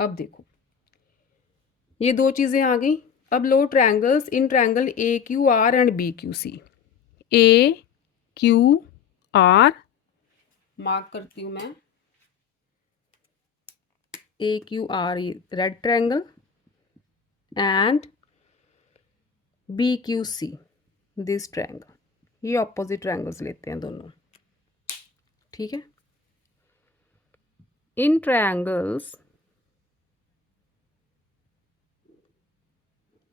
अब देखो ये दो चीज़ें आ गई। अब लो ट्रायंगल्स इन triangle A Q R and B Q C. A Q R mark करती हूँ मैं, A Q R red triangle and B Q C this triangle, ये ऑपोजिट ट्रायंगल्स लेते हैं दोनों। ठीक है, इन triangles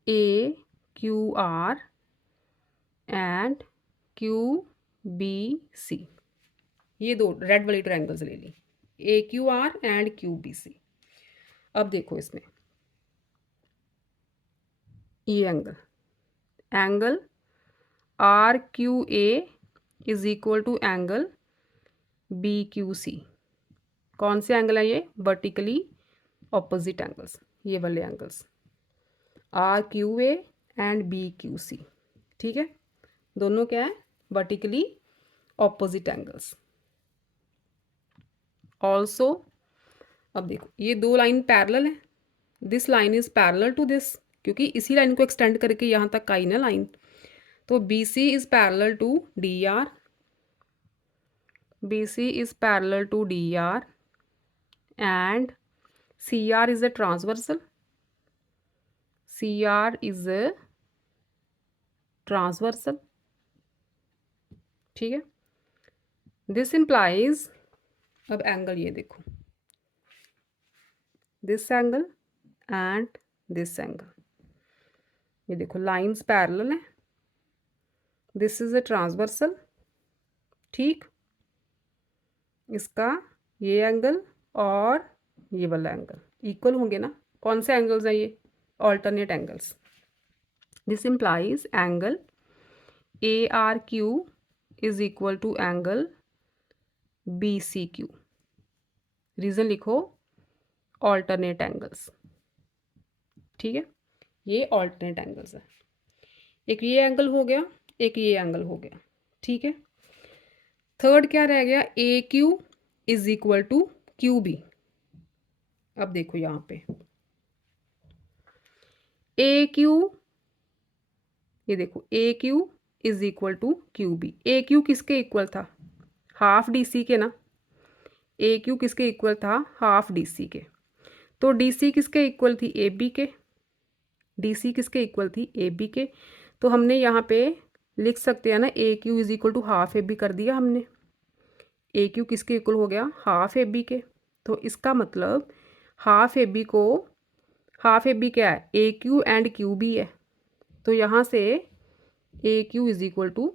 A Q R and Q B C, ये दो रेड वाली ट्रायंगल्स ले ली, A Q R and Q B C. अब देखो इसमें ये angle, angle are Q A is equal to angle B Q C. कौन से एंगल है ये, वर्टिकली ऑपोजिट एंगल्स, ये वाले angles R Q A and B Q C. ठीक है, दोनों क्या है, वर्टिकली ऑपोजिट एंगल्स। ऑल्सो अब देखो ये दो लाइन पैरेलल है, this line is parallel to this, क्योंकि इसी लाइन को एक्सटेंड करके यहाँ तक आई ना लाइन। तो B C is parallel to D R, B C is parallel to D R and C R is a transversal, C R is a transversal. ठीक है, दिस इम्प्लाइज, अब एंगल ये देखो, this angle and this angle, ये देखो लाइंस पैरेलल है, दिस इज अ ट्रांसवर्सल। ठीक, इसका ये एंगल और ये वाला एंगल इक्वल होंगे ना। कौन से एंगल्स हैं ये, alternate angles. This implies angle A R Q is equal to angle B C Q. Reason लिखो, ऑल्टरनेट एंगल्स। ठीक है, ये ऑल्टरनेट एंगल्स है। एक ये एंगल हो गया, एक ये एंगल हो गया, ठीक है। थर्ड क्या रह गया, A Q is equal to Q B. अब देखो यहाँ पे ए क्यू, ये देखो A Q is equal to Q B. A Q किसके इक्वल था, हाफ डी सी के ना। ए क्यू किसके इक्वल था, हाफ डी सी के। तो डी सी किसके इक्वल थी, ए बी के। डी सी किसके इक्वल थी, ए बी के। तो हमने यहाँ पे लिख सकते हैं ना, A Q is equal to half A B कर दिया हमने। ए क्यू किसके इक्वल हो गया, हाफ ए बी के। तो इसका मतलब हाफ ए बी को, हाफ ए बी क्या है, A Q and Q B है। तो यहाँ से A Q is equal to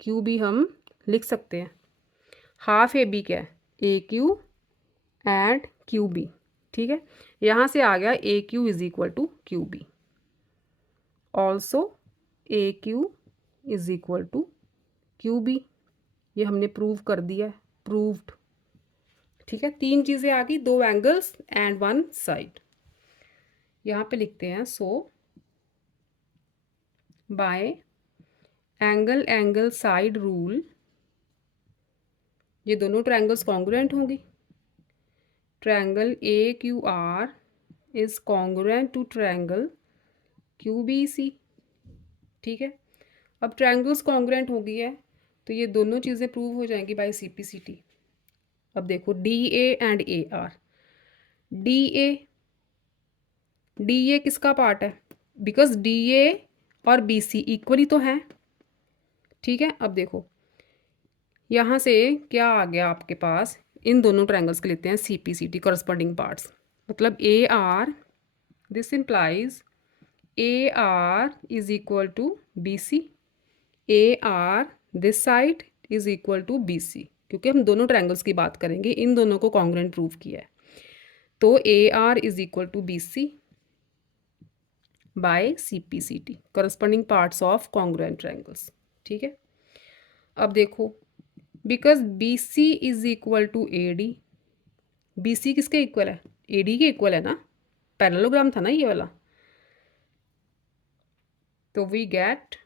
Q B हम लिख सकते हैं। हाफ ए बी क्या है, A Q and Q B, ठीक है। यहाँ से आ गया A Q is equal to Q B. Also A Q is equal to Q B, ये हमने प्रूव कर दिया है, प्रूव्ड, ठीक है। तीन चीज़ें आ गई, दो एंगल्स एंड वन साइड। यहाँ पे लिखते हैं, so by angle angle side rule, ये दोनों ट्रायंगल्स कॉन्ग्रुएंट होंगी। Triangle A Q R is congruent to triangle Q B C, ठीक है। अब ट्रायंगल्स कॉन्ग्रुएंट हो गई है तो ये दोनों चीज़ें प्रूव हो जाएंगी by C P C T. अब देखो D A and A R, D A किसका पार्ट है, बिकॉज डी ए और बी सी इक्वली तो हैं, ठीक है। अब देखो यहाँ से क्या आ गया आपके पास, इन दोनों ट्रायंगल्स के लेते हैं C P C T corresponding parts. मतलब A R, this implies A R is equal to B C, A R this side is equal to B C, क्योंकि हम दोनों ट्रायंगल्स की बात करेंगे, इन दोनों को कॉन्ग्रुएंट प्रूव किया है। तो A R is equal to B C by C P C T, corresponding parts of congruent triangles, ठीक है। अब देखो because B C is equal to A D, B C किसके इक्वल है, ए डी के इक्वल है ना, पैरेललोग्राम था ना ये वाला। तो we get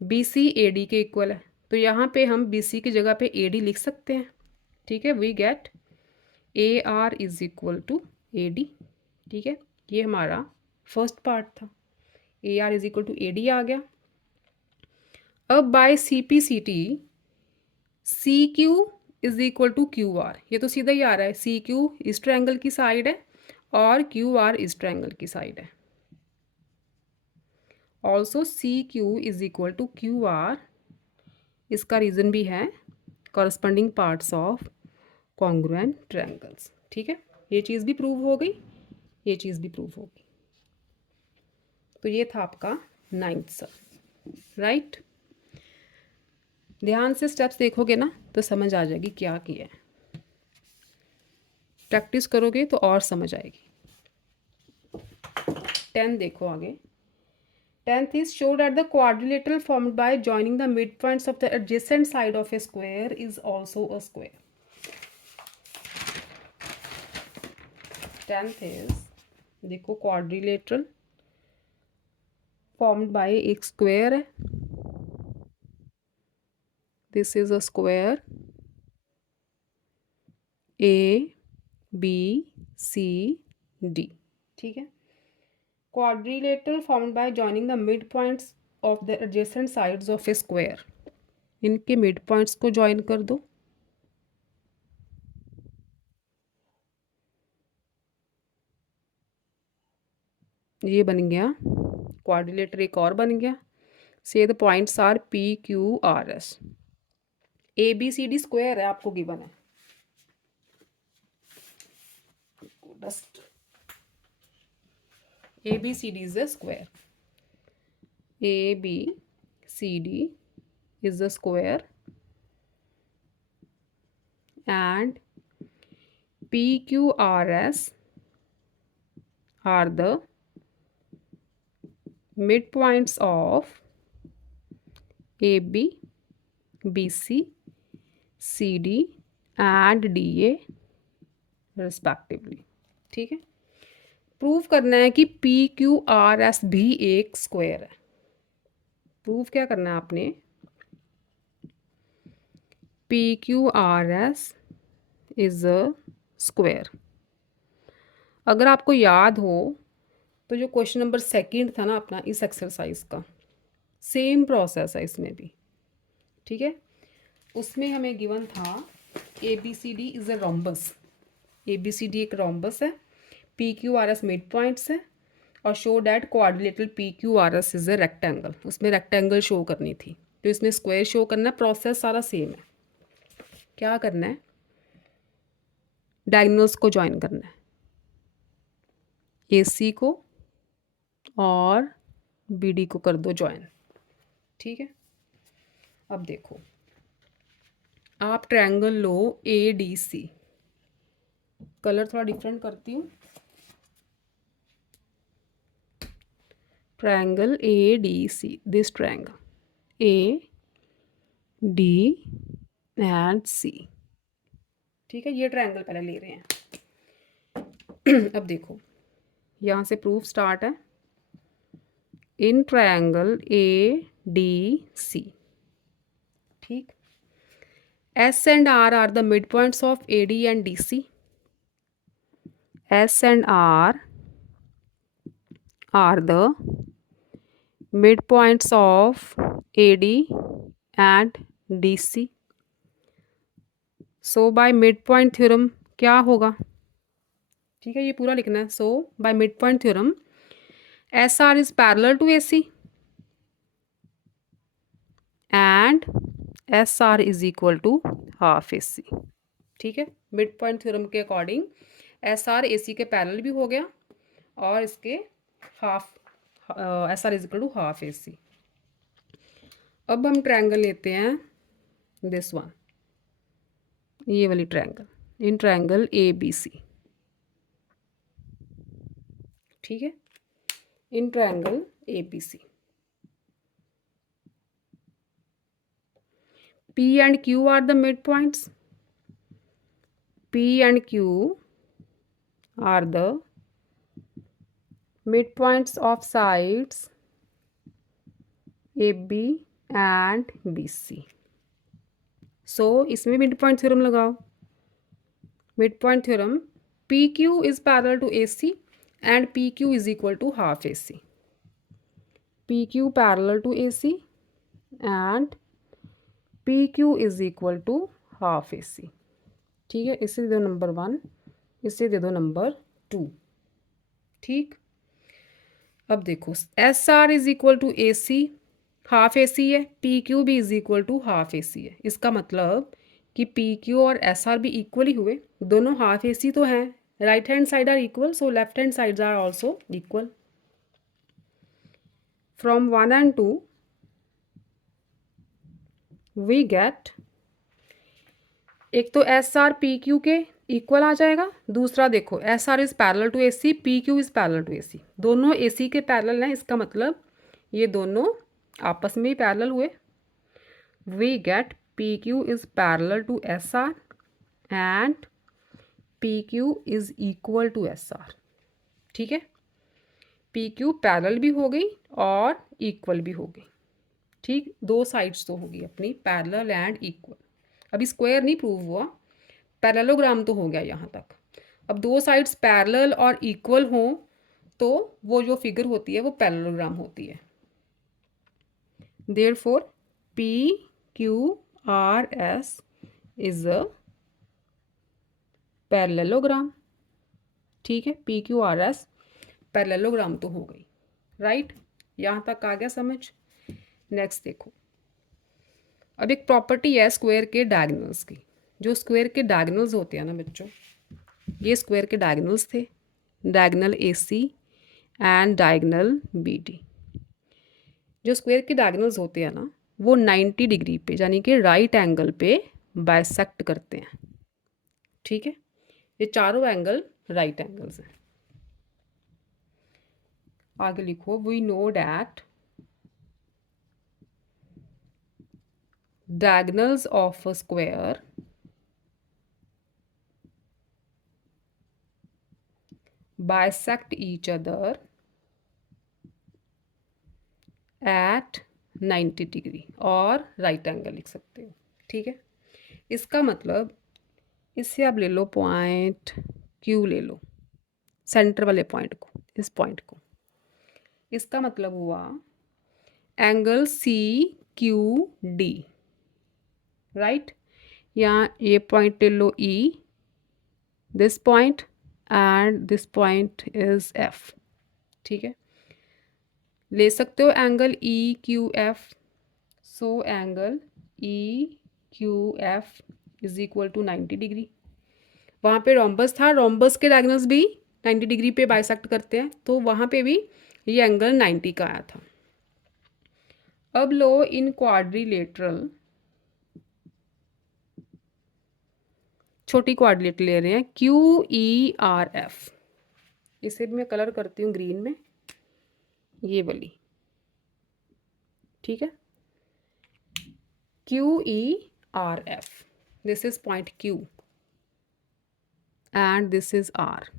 B C A D के इक्वल है, तो यहाँ पे हम बी सी की जगह पे ए डी लिख सकते हैं, ठीक है। We get A R is equal to A D, ठीक है। ये हमारा फर्स्ट पार्ट था, A R is equal to A D आ गया। अब by C P C T, C Q is equal to Q R, ये तो सीधा ही आ रहा है, सी क्यू इस ट्रायंगल की साइड है और क्यू आर इस ट्रायंगल की साइड है। Also C Q is equal to Q are, इसका रीज़न भी है corresponding parts of congruent triangles, ठीक है। ये चीज़ भी प्रूव हो गई, ये चीज़ भी प्रूव हो गई। तो ये था आपका 9th सम, राइट। ध्यान से स्टेप्स देखोगे ना तो समझ आ जाएगी क्या किया है, प्रैक्टिस करोगे तो और समझ आएगी। 10 देखो आगे। 10th is show that the quadrilateral formed by joining the midpoints of the adjacent side of a square is also a square. 10th is देखो quadrilateral formed by एक square है, this is a square A B C D, ठीक है। quadrilateral formed by joining the midpoints of the adjacent sides of a square, इनके मिड पॉइंट्स को ज्वाइन कर दो। ये बन गया क्वाड्रिलेटर, एक और बन गया। Say the points are P Q R S, A B C D square है आपको गिवन है, A B C D is a square, A B C D is a square and PQRS are the midpoints of AB, BC, CD and DA respectively, ठीक है। प्रूव करना है कि पी क्यू आर एस भी एक स्क्वायर है। प्रूव क्या करना है आपने, P Q R S is a square. अगर आपको याद हो तो जो क्वेश्चन नंबर सेकंड था ना अपना इस एक्सरसाइज का, सेम प्रोसेस है इसमें भी, ठीक है। उसमें हमें गिवन था A B C D is a rhombus. A B C D एक रोम्बस है, P Q R S mid points है, और show that quadrilateral P Q R S is a rectangle. उसमें रेक्टेंगल शो करनी थी, तो इसमें स्क्वायर शो करना है। प्रोसेस सारा सेम है। क्या करना है, डायगोनल्स को ज्वाइन करना है, ए सी को और बी डी को कर दो ज्वाइन, ठीक है। अब देखो, आप ट्रायंगल लो ए डी सी, कलर थोड़ा डिफरेंट करती हूँ। Triangle A D C, this triangle A D and C, ठीक है। ये ट्रायंगल पहले ले रहे हैं। अब देखो, यहाँ से प्रूफ स्टार्ट है। In triangle A D C, ठीक, S and R the mid points of A D and D C. S and R the midpoints of AD and DC. So by midpoint theorem क्या होगा, ठीक है, ये पूरा लिखना है। So by midpoint theorem SR is parallel to AC and SR is equal to half AC, ठीक है। midpoint theorem के अकॉर्डिंग SR AC के पैरेलल भी हो गया और इसके half, SR is equal to half AC। अब हम ट्रायंगल लेते हैं दिस वन, ये वाली triangle, in triangle A B C, ठीक है। In triangle A B C, P and Q are the midpoints. P and Q are the midpoints of sides AB and BC. So इसमें midpoint theorem लगाओ। midpoint theorem, PQ is parallel to AC and PQ is equal to half AC. PQ parallel to AC and PQ is equal to half AC, ठीक है। इसे दे दो नंबर 1, इसे दे दो नंबर 2, ठीक। अब देखो, S R is equal to A C, half A C है, पी क्यू भी is equal to half A C है। इसका मतलब कि पी क्यू और एस आर भी इक्वल ही हुए, दोनों हाफ ए सी तो हैं। Right hand side are equal, so left hand sides are also equal. From 1 and 2 we get, एक तो एस आर पी क्यू के इक्वल आ जाएगा, दूसरा देखो S R is parallel to A C, P Q is parallel to A C, दोनों ए सी के पैरेलल हैं। इसका मतलब ये दोनों आपस में ही पैरेलल हुए। We get P Q is parallel to S R and P Q is equal to S R, ठीक है। पी क्यू पैरेलल भी हो गई और इक्वल भी हो गई, ठीक। दो साइड्स तो होगी अपनी पैरेलल एंड इक्वल। अभी स्क्वायर नहीं प्रूव हुआ, पैरेललोग्राम तो हो गया यहाँ तक। अब दो साइड्स पैरेलल और इक्वल हों तो वो जो फिगर होती है वो पैरेललोग्राम होती है। Therefore P Q R S is a parallelogram, ठीक है। P Q R S parallelogram तो हो गई, राइट। यहाँ तक आ गया समझ। नेक्स्ट देखो, अब एक प्रॉपर्टी है स्क्वायर के डायगोनल्स की। जो स्क्वायर के डायगोनल्स होते हैं ना बच्चों, ये स्क्वायर के डायगोनल्स थे, diagonal A C and diagonal B D. जो स्क्वायर के डायगोनल्स होते हैं ना वो 90 डिग्री पे यानी कि राइट एंगल पे बाइसेक्ट करते हैं, ठीक है। ये चारों एंगल राइट एंगल्स हैं। आगे लिखो, we know that diagonals of a square bisect each other at 90 degree, और राइट एंगल लिख सकते हो। ठीक है, इसका मतलब इससे आप ले लो पॉइंट क्यू, ले लो सेंटर वाले पॉइंट को, इस पॉइंट को। इसका मतलब हुआ angle C Q D, right. यहाँ ये पॉइंट ले लो E, this point and this point is F. ठीक है, ले सकते हो angle E Q F. So angle E Q F is equal to 90 degree. वहाँ पे रोम्बस था, रोम्बस के डायगोनल्स भी 90 डिग्री पे बाइसेक्ट करते हैं, तो वहाँ पे भी ये एंगल 90 का आया था। अब लो इन क्वाड्रिलेटरल, छोटी क्वाड्रिलेटरल ले रहे हैं, क्यू ई आर एफ। इसे भी मैं कलर करती हूँ ग्रीन में, ये वाली। ठीक है, Q E R F, this is point Q and this is R,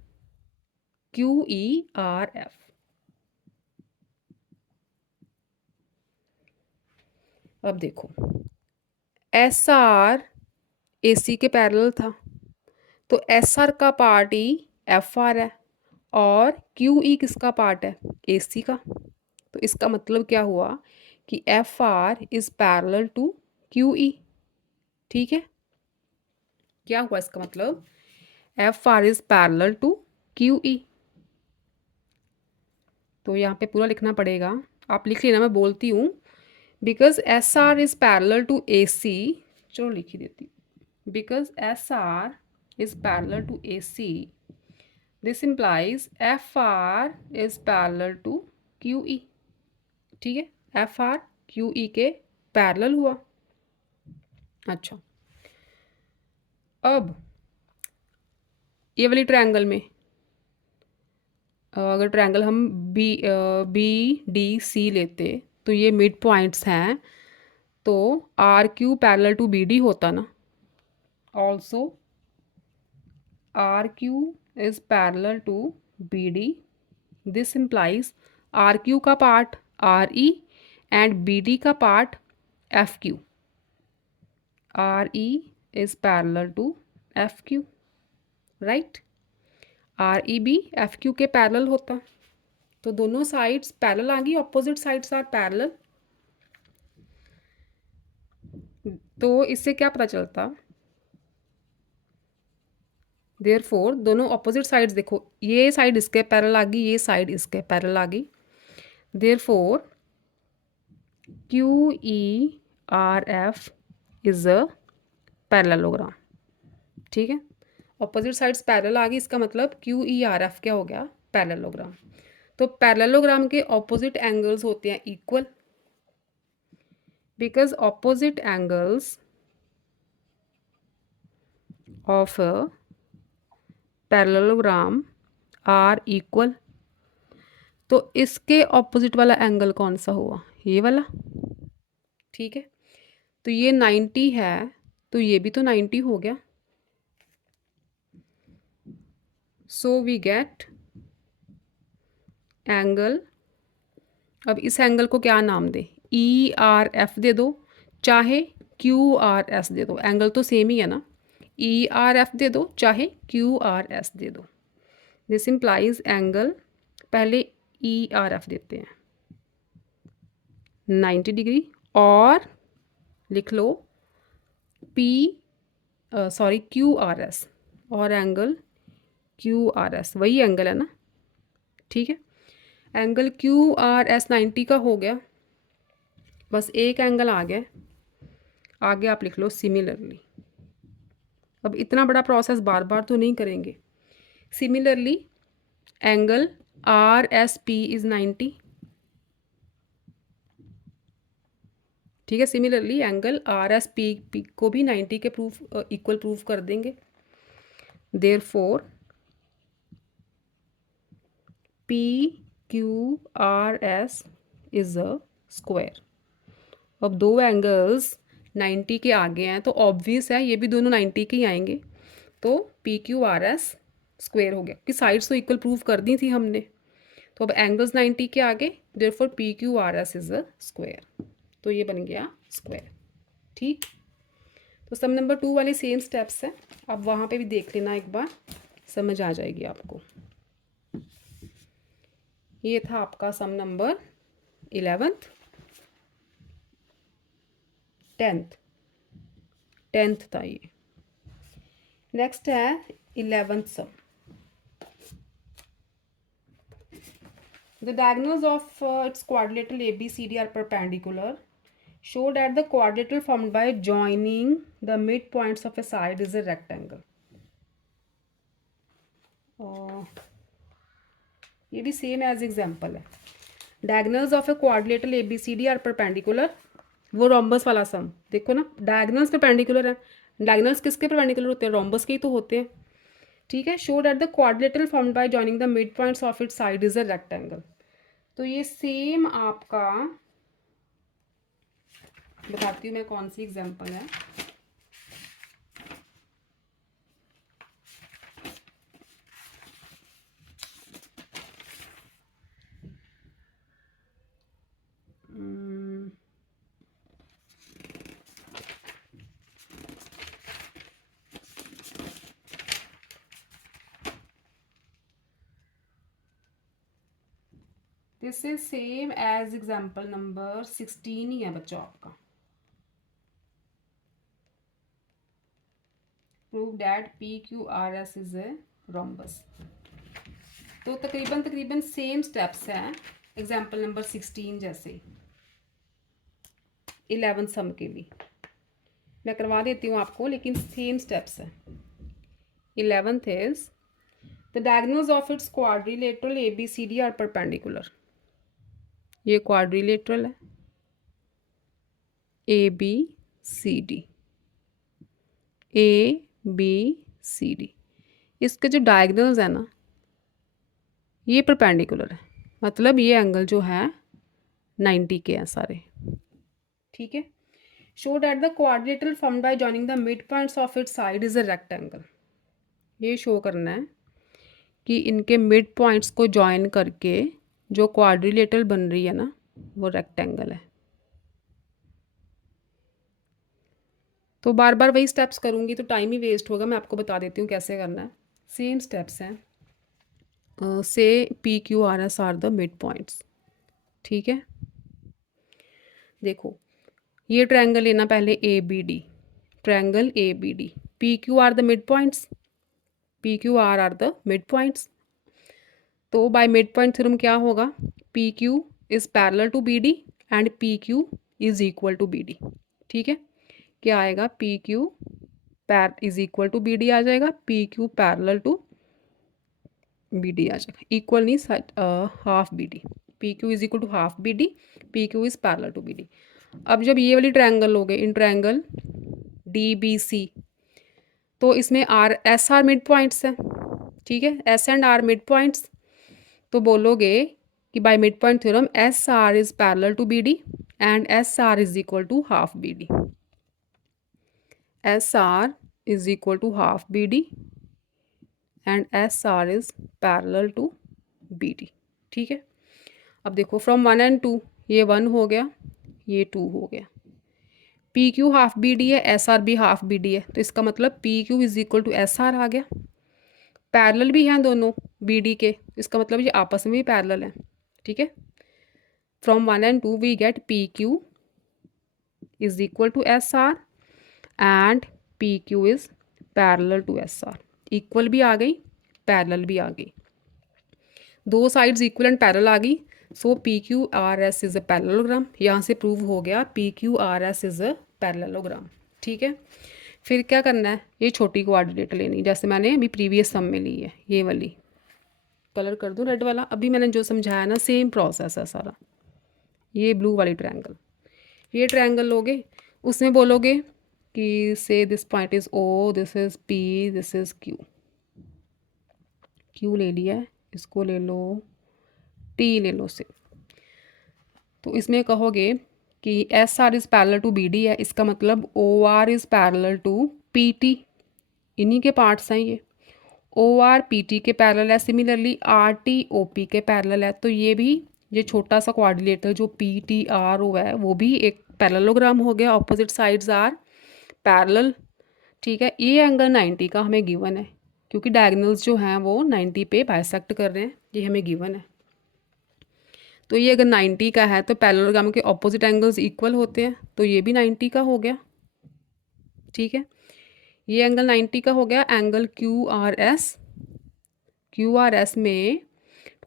Q E R F. अब देखो, एस आर ए सी के पैरेलल था, तो एस आर का पार्ट ई एफ आर है, और क्यू ई किसका पार्ट है, ए सी का। तो इसका मतलब क्या हुआ कि F R is parallel to Q E. ठीक है, क्या हुआ इसका मतलब, F R is parallel to Q E. तो यहाँ पे पूरा लिखना पड़ेगा, आप लिख लेना, मैं बोलती हूँ। Because S R is parallel to A C, चलो लिख ही देती हूँ। Because S R is parallel to A C, this implies F R is parallel to Q E. ठीक है, एफ आर क्यू ई के पैरेलल हुआ। अच्छा, अब ये वाली ट्रायंगल में अगर ट्रायंगल हम बी डी सी लेते, तो ये मिड पॉइंट्स हैं, तो R Q parallel to B D होता ना। Also R Q is parallel to B D, this implies R Q का part R E and B D का part F Q. R E is parallel to F Q, right. R E भी एफ क्यू के पैरेलल होता, तो दोनों साइड्स पैरेलल आ गई, ऑपोजिट साइड्स आर पैरेलल। तो इससे क्या पता चलता, देयरफॉर दोनों ऑपोजिट साइड्स, देखो ये साइड इसके पैरेलल आ गई, ये साइड इसके पैरेलल आ गई, therefore Q E R F is a parallelogram. ठीक है, ऑपोजिट साइड्स पैरेलल आ गई, इसका मतलब क्यू ई आर एफ क्या हो गया, पैरेललोग्राम। तो पैरेललोग्राम के ऑपोजिट एंगल्स होते हैं equal, because opposite angles of a parallelogram are equal. तो इसके ऑपोजिट वाला एंगल कौन सा हुआ, ये वाला। ठीक है, तो ये 90 है, तो ये भी तो 90 हो गया। सो वी गेट एंगल, अब इस एंगल को क्या नाम दे, ई आर एफ दे दो, चाहे क्यू आर एस दे दो, एंगल तो सेम ही है ना। ई आर एफ दे दो, चाहे क्यू आर एस दे दो, दिस इम्प्लाइज एंगल, पहले ई आर एफ देते हैं 90 डिग्री, और लिख लो P sorry Q R S, और एंगल क्यू आर एस वही एंगल है ना। ठीक है, एंगल क्यू आर एस 90 का हो गया, बस एक एंगल आ गया, आगे आप लिख लो सिमिलरली। अब इतना बड़ा प्रोसेस बार बार तो नहीं करेंगे। Similarly angle R S P is 90। ठीक है, similarly angle R S P को भी 90 के प्रूफ इक्वल प्रूफ कर देंगे। Therefore P Q R S is a square. अब दो एंगल्स 90 के आगे हैं, तो ऑब्वियस है ये भी दोनों 90 के ही आएंगे, तो P Q R S square हो गया, क्योंकि साइड्स तो इक्वल प्रूव कर दी थी हमने। तो अब एंगल्स 90 के आगे, therefore P Q R S is a square, तो ये बन गया स्क्वायर। ठीक, तो सम नंबर 2 वाले सेम स्टेप्स हैं, अब वहाँ पे भी देख लेना एक बार, समझ आ जाएगी आपको। ये था आपका सम नंबर 11th 10th था ये। नेक्स्ट है 11th some. The diagonals of its quadrilateral ABCD are perpendicular. Show that the quadrilateral formed by joining the midpoints of a side is a rectangle. ये भी सेम एज एग्जाम्पल है। Diagonals of a quadrilateral ABCD are perpendicular, वो रोम्बस वाला सम देखो ना, डायगनल्स परपेंडिकुलर है। डायगनल्स किसके परपेंडिकुलर होते हैं? रोम्बस के ही तो होते हैं। ठीक है, show that the quadrilateral formed by joining the mid points of it side is a rectangle. तो ये सेम आपका बताती हूँ मैं कौन सी एग्जाम्पल है। This is same as example number 16 ही है बच्चों आपका। Prove that PQRS is a rhombus. तो तकरीबन सेम स्टेप्स हैं एग्जाम्पल नंबर 16 जैसे। 11 सम के भी मैं करवा देती हूँ आपको, लेकिन सेम स्टेप्स हैं। 11th is the diagonals of its quadrilateral ABCD are perpendicular. ये क्वाड्रिलेटरल है ABCD, ABCD, इसके जो डायगोनल्स है ना ये परपेंडिकुलर है, मतलब ये एंगल जो है 90 के हैं सारे। ठीक है, show that the quadrilateral formed by joining the mid points of its side is a rectangle. ये शो करना है कि इनके मिड पॉइंट्स को जॉइन करके जो क्वाड्रिलेटरल बन रही है ना वो रेक्टेंगल है। तो बार बार वही स्टेप्स करूँगी तो टाइम ही वेस्ट होगा, मैं आपको बता देती हूँ कैसे करना है। सेम स्टेप्स हैं। Say PQRS are the mid points. ठीक है, देखो ये ट्रायंगल लेना पहले ABD, triangle ABD, PQ are the mid points, PQR are the mid points. तो बाय मिड पॉइंट थ्योरम क्या होगा? PQ is parallel to BD and PQ is equal to BD। ठीक है, क्या आएगा? PQ is equal to BD आ जाएगा, PQ पैरेलल टू BD आ जाएगा, इक्वल नहीं half BD, PQ is equal to half BD, PQ is parallel to BD। अब जब ये वाली ट्रायंगल हो गए इन ट्रायंगल DBC, तो इसमें SR मिड पॉइंट्स हैं। ठीक है, S and R mid points, तो बोलोगे कि by mid point theorem SR is parallel to BD and SR is equal to half BD। SR is equal to half BD and SR is parallel to BD। ठीक है, अब देखो फ्रॉम 1 and 2, ये 1 हो गया, ये 2 हो गया। PQ हाफ BD है, SR भी हाफ BD है, तो इसका मतलब PQ is equal to SR आ गया। पैरेलल भी हैं दोनों BD के, इसका मतलब ये आपस में भी पैरेलल है। ठीक है, from 1 and 2 we get PQ is equal to SR and PQ is parallel to SR। Equal भी आ गई, पैरेलल भी आ गई, दो साइड्स इक्वल एंड पैरेलल आ गई। So PQRS is a parallelogram, यहाँ से प्रूव हो गया PQRS इज अ पैरेललोग्राम। ठीक है, फिर क्या करना है? ये छोटी क्वाड्रिलेटरल लेनी, जैसे मैंने अभी प्रीवियस सम में ली है, ये वाली कलर कर दूँ रेड वाला। अभी मैंने जो समझाया ना सेम प्रोसेस है सारा। ये ब्लू वाली ट्रायंगल, ये ट्रायंगल लोगे, उसमें बोलोगे कि से this point is O, this is P, this is Q ले लिया है, इसको ले लो, T ले लो से। तो इसमें कहोगे कि SR is parallel to BD है, इसका मतलब OR is parallel to PT, इन्हीं के पार्ट्स हैं ये। ORPT के पैरेलल है, सिमिलरली RTOP के पैरेलल है। तो ये छोटा सा क्वाड्रिलेटरल जो PTRO है वो भी एक पैरेललोग्राम हो गया, ऑपोजिट साइड्स आर पैरेलल। ठीक है, ये एंगल 90 का हमें गिवन है क्योंकि डायगोनल्स जो हैं वो 90 पे बाइसेक्ट कर रहे हैं, ये हमें गिवन है। तो ये अगर 90 का है तो पैरेललोग्राम के ऑपोजिट एंगल्स इक्वल होते हैं, तो ये भी 90 का हो गया। ठीक है, ये एंगल 90 का हो गया। एंगल QRS में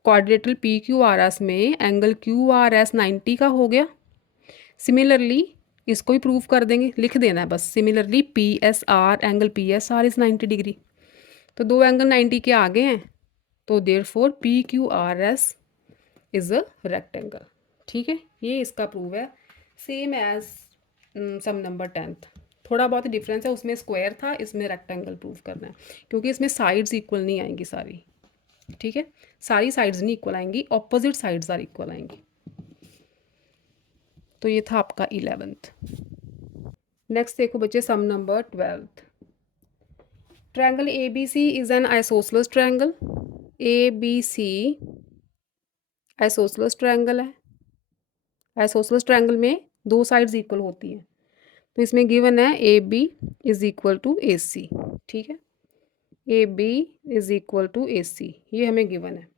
क्वाड्रिलेटरल PQRS में एंगल QRS 90 का हो गया। सिमिलरली इसको भी प्रूव कर देंगे, लिख देना है बस। Similarly PSR angle PSR is 90 degree. तो दो एंगल 90 के आगे हैं, तो therefore PQRS is a rectangle. ठीक है, ये इसका प्रूव है, सेम एज सम नंबर 10th। थोड़ा बहुत डिफरेंस है, उसमें स्क्वायर था, इसमें रेक्टेंगल प्रूव करना है क्योंकि इसमें साइड्स इक्वल नहीं आएंगी सारी। ठीक है, सारी साइड्स नहीं इक्वल आएंगी, ऑपोजिट साइड्स आर इक्वल आएंगी। तो ये था आपका 11th। नेक्स्ट देखो बच्चे, sum number 12th। Triangle ABC is an isosceles triangle. ABC isosceles triangle है। आइसोसेलेस ट्रायंगल में दो साइड्स इक्वल होती हैं। तो इसमें गिवन है AB is equal to AC। ठीक है, AB is equal to AC, ये हमें गिवन है।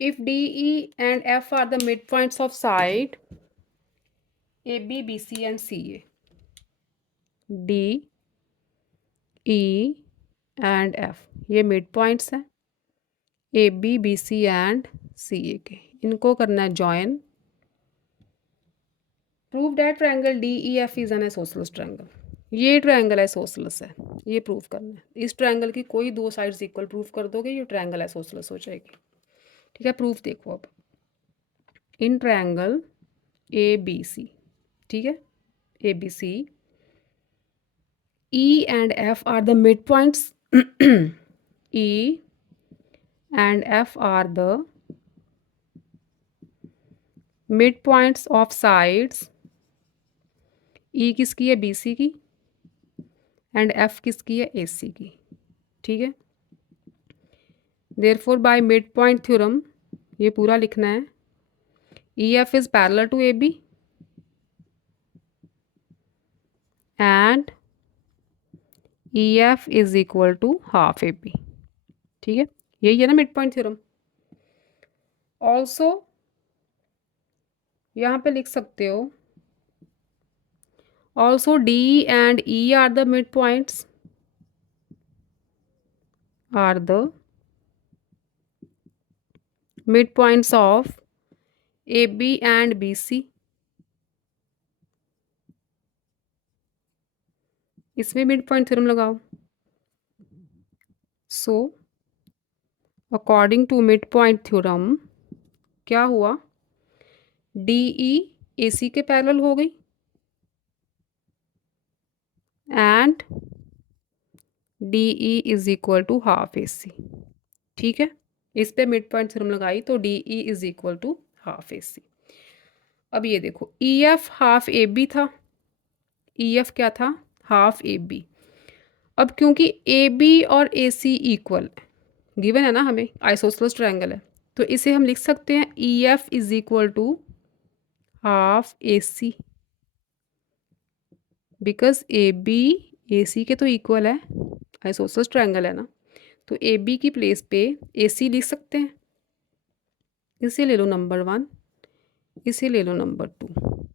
If DE and F are the mid points of side AB BC and CA। DE and F ये मिड पॉइंट्स हैं AB BC एंड CA के, इनको करना है join. Prove that triangle DEF is an isosceles triangle. ये ट्रायंगल आइसोसेलेस है, ये प्रूव करना है। इस ट्रायंगल की कोई दो साइड्स इक्वल प्रूव कर दोगे, ये ट्रायंगल आइसोसेलेस हो जाएगी। ठीक है, प्रूफ देखो अब। इन ट्रायंगल ABC, ठीक है, ABC, E and F are the midpoints E and F are the midpoints of sides। E किसकी है, BC की, एंड F किसकी है, AC की। ठीक है, therefore by mid point theorem ये पूरा लिखना है। EF is parallel to AB and EF is equal to half AB। ठीक है, यही है ना मिड पॉइंट थ्योरम। ऑल्सो यहाँ पे लिख सकते हो, also D and E are the mid points, are the mid points of AB and BC। इसमें मिड पॉइंट थ्योरम लगाओ। So according to mid point theorem क्या हुआ, DE AC के पैरेलल हो गई and DE is equal to half AC। ठीक है, इस पे मिड पॉइंट थ्योरम लगाई तो DE is equal to half AC। अब ये देखो, EF हाफ AB था, EF क्या था, हाफ AB। अब क्योंकि AB और AC इक्वल गिवन है ना हमें, आइसोसेलेस ट्रायंगल है, तो इसे हम लिख सकते हैं EF is equal to half AC, because AB AC के तो इक्वल है, आइसोसेलेस ट्रायंगल है ना। तो AB की प्लेस पे AC लिख सकते हैं। इसे ले लो नंबर 1, इसे ले लो नंबर 2।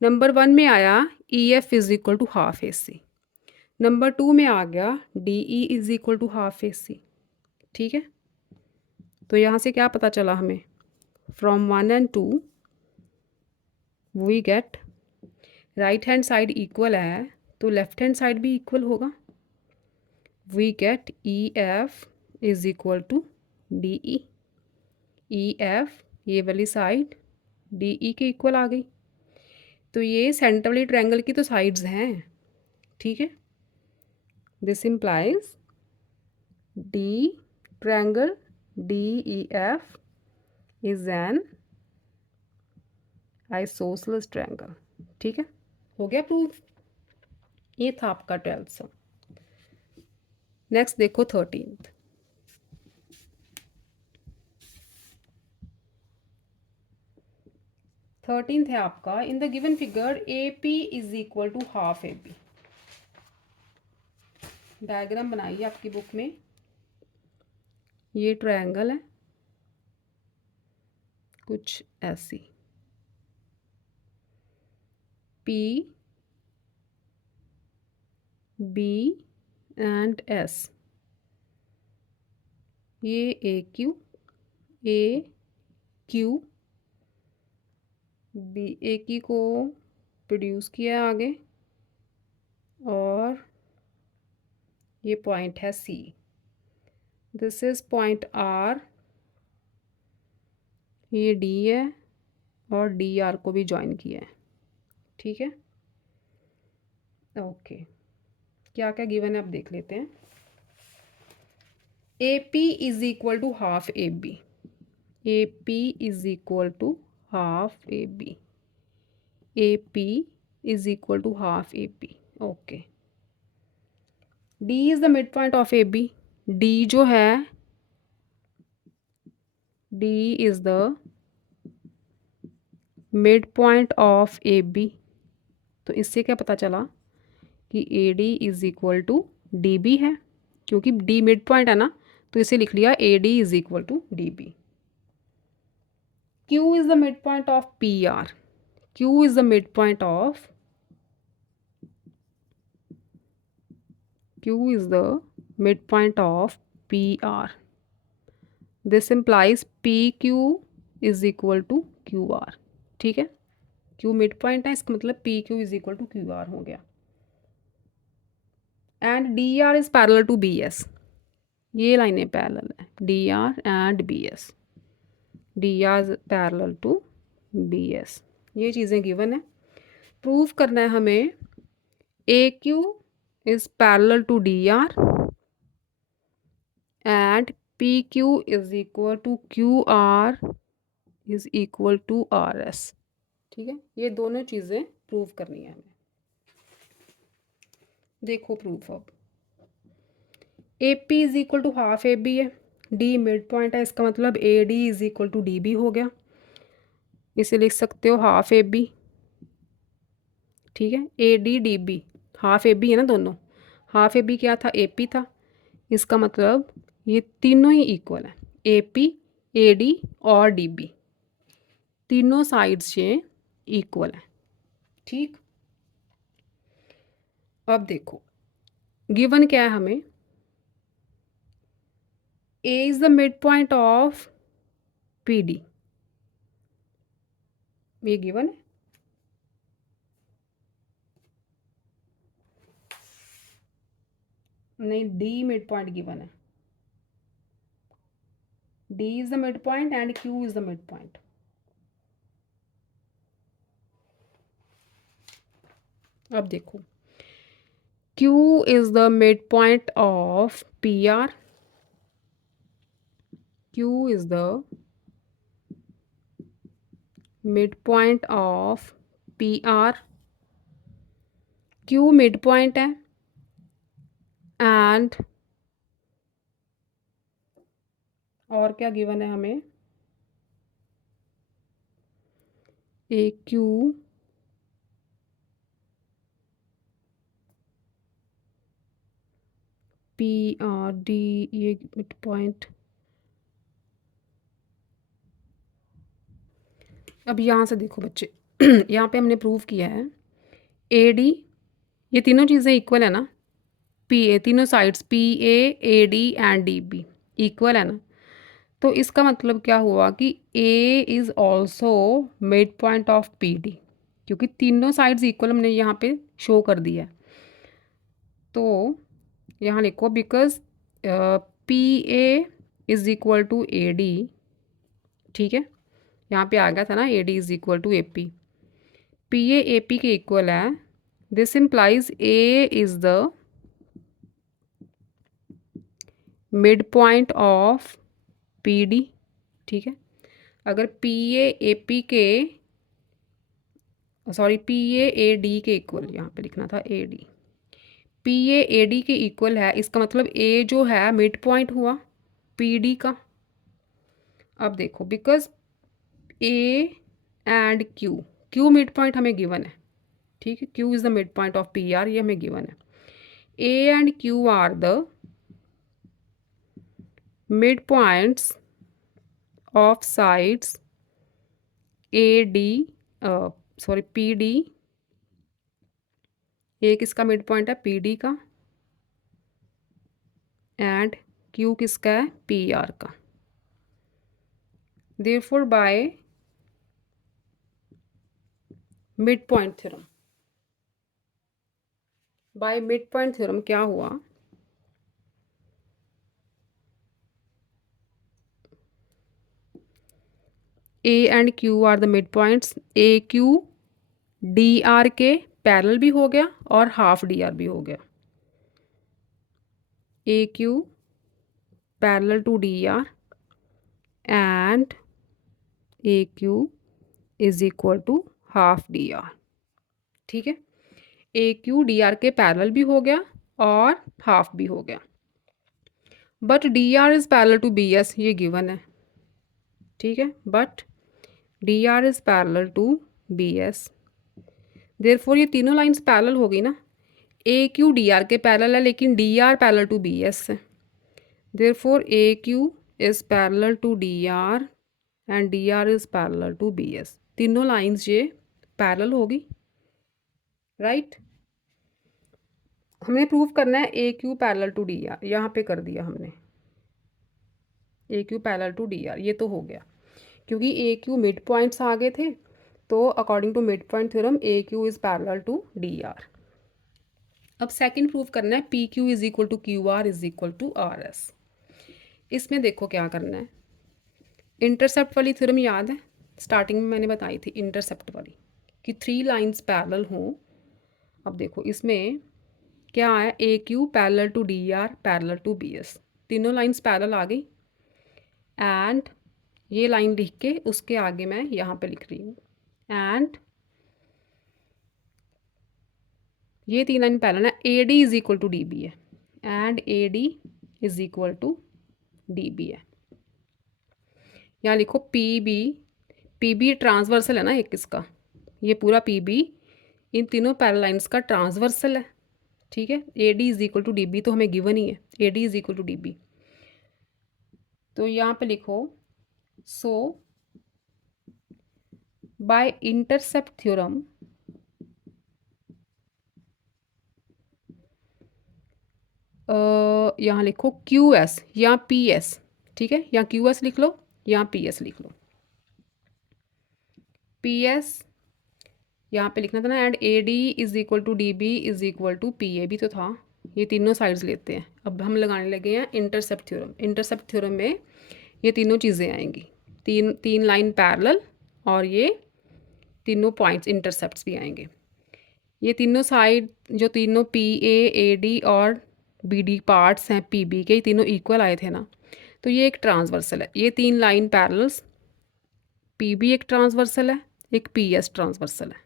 नंबर 1 में आया EF is equal to half AC, number 2 में आ गया DE is equal to half AC। ठीक है, तो यहाँ से क्या पता चला हमें, from 1 and 2 we get right hand side equal है तो लेफ्ट हैंड साइड भी इक्वल होगा। We get EF is equal to DE। EF ये वाली साइड DE के इक्वल आ गई, तो ये सेंटर वाली ट्रायंगल की तो साइड्स हैं। ठीक है, this implies D triangle DEF is an isosceles triangle. ठीक है, हो गया प्रूफ। ये था आपका 12th सम। नेक्स्ट देखो 13th। 13th है आपका, in the given figure A P is equal to half A B. Diagram बनाइए आपकी बुक में। ये ट्रायंगल है कुछ ऐसी, पी बी एंड एस। ये ए क्यू बी, ए की को प्रोड्यूस किया आगे, और ये पॉइंट है सी। दिस इज पॉइंट आर, ये डी है, और डी आर को भी ज्वाइन किया है। ठीक है, ओके। क्या क्या गिवन है आप देख लेते हैं। A P is equal to half A B. A P is equal to half A B. A P is equal to half A P. Okay, D is the mid point of A B. D जो है, D is the mid point of A B. तो इससे क्या पता चला कि A D is equal to D B है, क्योंकि डी मिड पॉइंट है ना, तो इसे लिख लिया A D is equal to D B. Q is the mid point of P R. Q is the mid point of, Q is the midpoint of PR. This implies PQ is equal to QR. ठीक है, Q midpoint है, इसका मतलब PQ is equal to QR हो गया। And DR is parallel to BS. ये लाइनें पैरेलल है, DR and BS। DR is parallel to BS। ये चीज़ें गिवन है। प्रूव करना है हमें AQ is parallel to DR and PQ is equal to QR is equal to RS। ठीक है, ये दोनों चीज़ें प्रूव करनी है हमें। देखो प्रूफ अब, A P is equal to half A B है, डी मिड पॉइंट है, इसका मतलब A D is equal to D B हो गया। इसे लिख सकते हो हाफ ए बी। ठीक है, A D D B, half A B है ना दोनों। हाफ ए बी क्या था, ए पी था। इसका मतलब ये तीनों ही इक्वल है, ए पी, ए डी और डी बी, तीनों साइड्स ये इक्वल है। ठीक, अब देखो गिवन क्या है हमें, A is the mid point of P D. ये गिवन है, नहीं डी मिड पॉइंट गिवन है। D is the mid point and Q is the mid point. अब देखो, Q is the midpoint of PR. Q is the midpoint of PR. Q midpoint है and और क्या गिवन है हमें, ए क्यू पी आर डी, ये मिड पॉइंट। अब यहाँ से देखो बच्चे, यहाँ पे हमने प्रूव किया है ए डी, ये तीनों चीज़ें इक्वल है ना, पी ए, तीनों sides P A D and D B equal है ना। तो इसका मतलब क्या हुआ कि A is also mid point of P D, क्योंकि तीनों साइड्स इक्वल हमने यहाँ पे शो कर दिया है। तो यहाँ लिखो because P A is equal to A D. ठीक है, यहाँ पे आ गया था ना A D is equal to A P के इक्वल है। This implies A is the mid point of P D. ठीक है, अगर पी ए पी के, सॉरी पी ए डी के इक्वल, यहाँ पे लिखना था A D, P A A D के इक्वल है, इसका मतलब ए जो है मिड पॉइंट हुआ पी डी का। अब देखो because A and Q, Q mid point हमें गिवन है, ठीक है, Q is the mid point of P R, ये हमें गिवन है। A and Q are the mid points of sides A D, sorry P D, A किसका मिड पॉइंट है पी डी का, एंड क्यू किसका है पी आर का। Therefore by mid point theorem, by mid point theorem क्या हुआ, ए and Q are the mid points, A Q D R के पैरेलल भी हो गया और हाफ डी आर भी हो गया। A Q parallel to D R and A Q is equal to half D R, ठीक है। ए क्यू डी आर के पैरेलल भी हो गया और हाफ भी हो गया, but D R is parallel to B S, ये गिवन है, ठीक है, but D R is parallel to B S. Therefore ये तीनों लाइंस पैरेलल हो गई ना, ए क्यू डी आर के पैरेलल है लेकिन D R parallel to B S है। Therefore A Q is parallel to D R and D R is parallel to B S, तीनों लाइंस ये पैरेलल होगी, राइट। हमने प्रूव करना है A Q parallel to D R, यहाँ पे कर दिया हमने A Q parallel to D R, ये तो हो गया क्योंकि ए क्यू मिड पॉइंट्स आ गए थे, तो according to mid point theorem A Q is parallel to D R. अब सेकंड प्रूव करना है P Q is equal to Q R is equal to R S. इसमें देखो क्या करना है, इंटरसेप्ट वाली थ्योरम याद है, स्टार्टिंग में मैंने बताई थी इंटरसेप्ट वाली कि थ्री लाइंस पैरेलल हों। अब देखो इसमें क्या है, A Q parallel to D R parallel to B S, तीनों लाइंस पैरेलल आ गई एंड ये लाइन लिख के उसके आगे मैं यहाँ पे लिख रही हूँ एंड ये तीन लाइन पैरेलल है, A D is equal to D B है and A D is equal to D B है। यहाँ लिखो पी बी ट्रांसवर्सल है ना एक इसका, ये पूरा पी बी इन तीनों पैरेलल लाइंस का ट्रांसवर्सल है, ठीक है। A D is equal to D B तो हमें गिवन ही है, A D is equal to D B, तो यहाँ पे लिखो सो बाय इंटरसेप्ट थ्योरम यहाँ लिखो क्यू एस या पी एस, ठीक है, यहाँ क्यू एस लिख लो, यहाँ पी एस लिख लो, पी एस यहाँ पे लिखना था ना, and A D is equal to D B is equal to P A भी तो था, ये तीनों साइड्स लेते हैं। अब हम लगाने लगे हैं इंटरसेप्ट थ्योरम, इंटरसेप्ट थ्योरम में ये तीनों चीज़ें आएंगी, तीन लाइन पैरेलल और ये तीनों पॉइंट्स इंटरसेप्ट्स भी आएंगे। ये तीनों साइड जो तीनों पी ए डी और बी डी पार्ट्स हैं पी बी के, ये तीनों इक्वल आए थे ना, तो ये एक ट्रांसवर्सल है, ये तीन लाइन पैरेलल्स, पी बी एक ट्रांसवर्सल है, एक पी एस ट्रांसवर्सल है,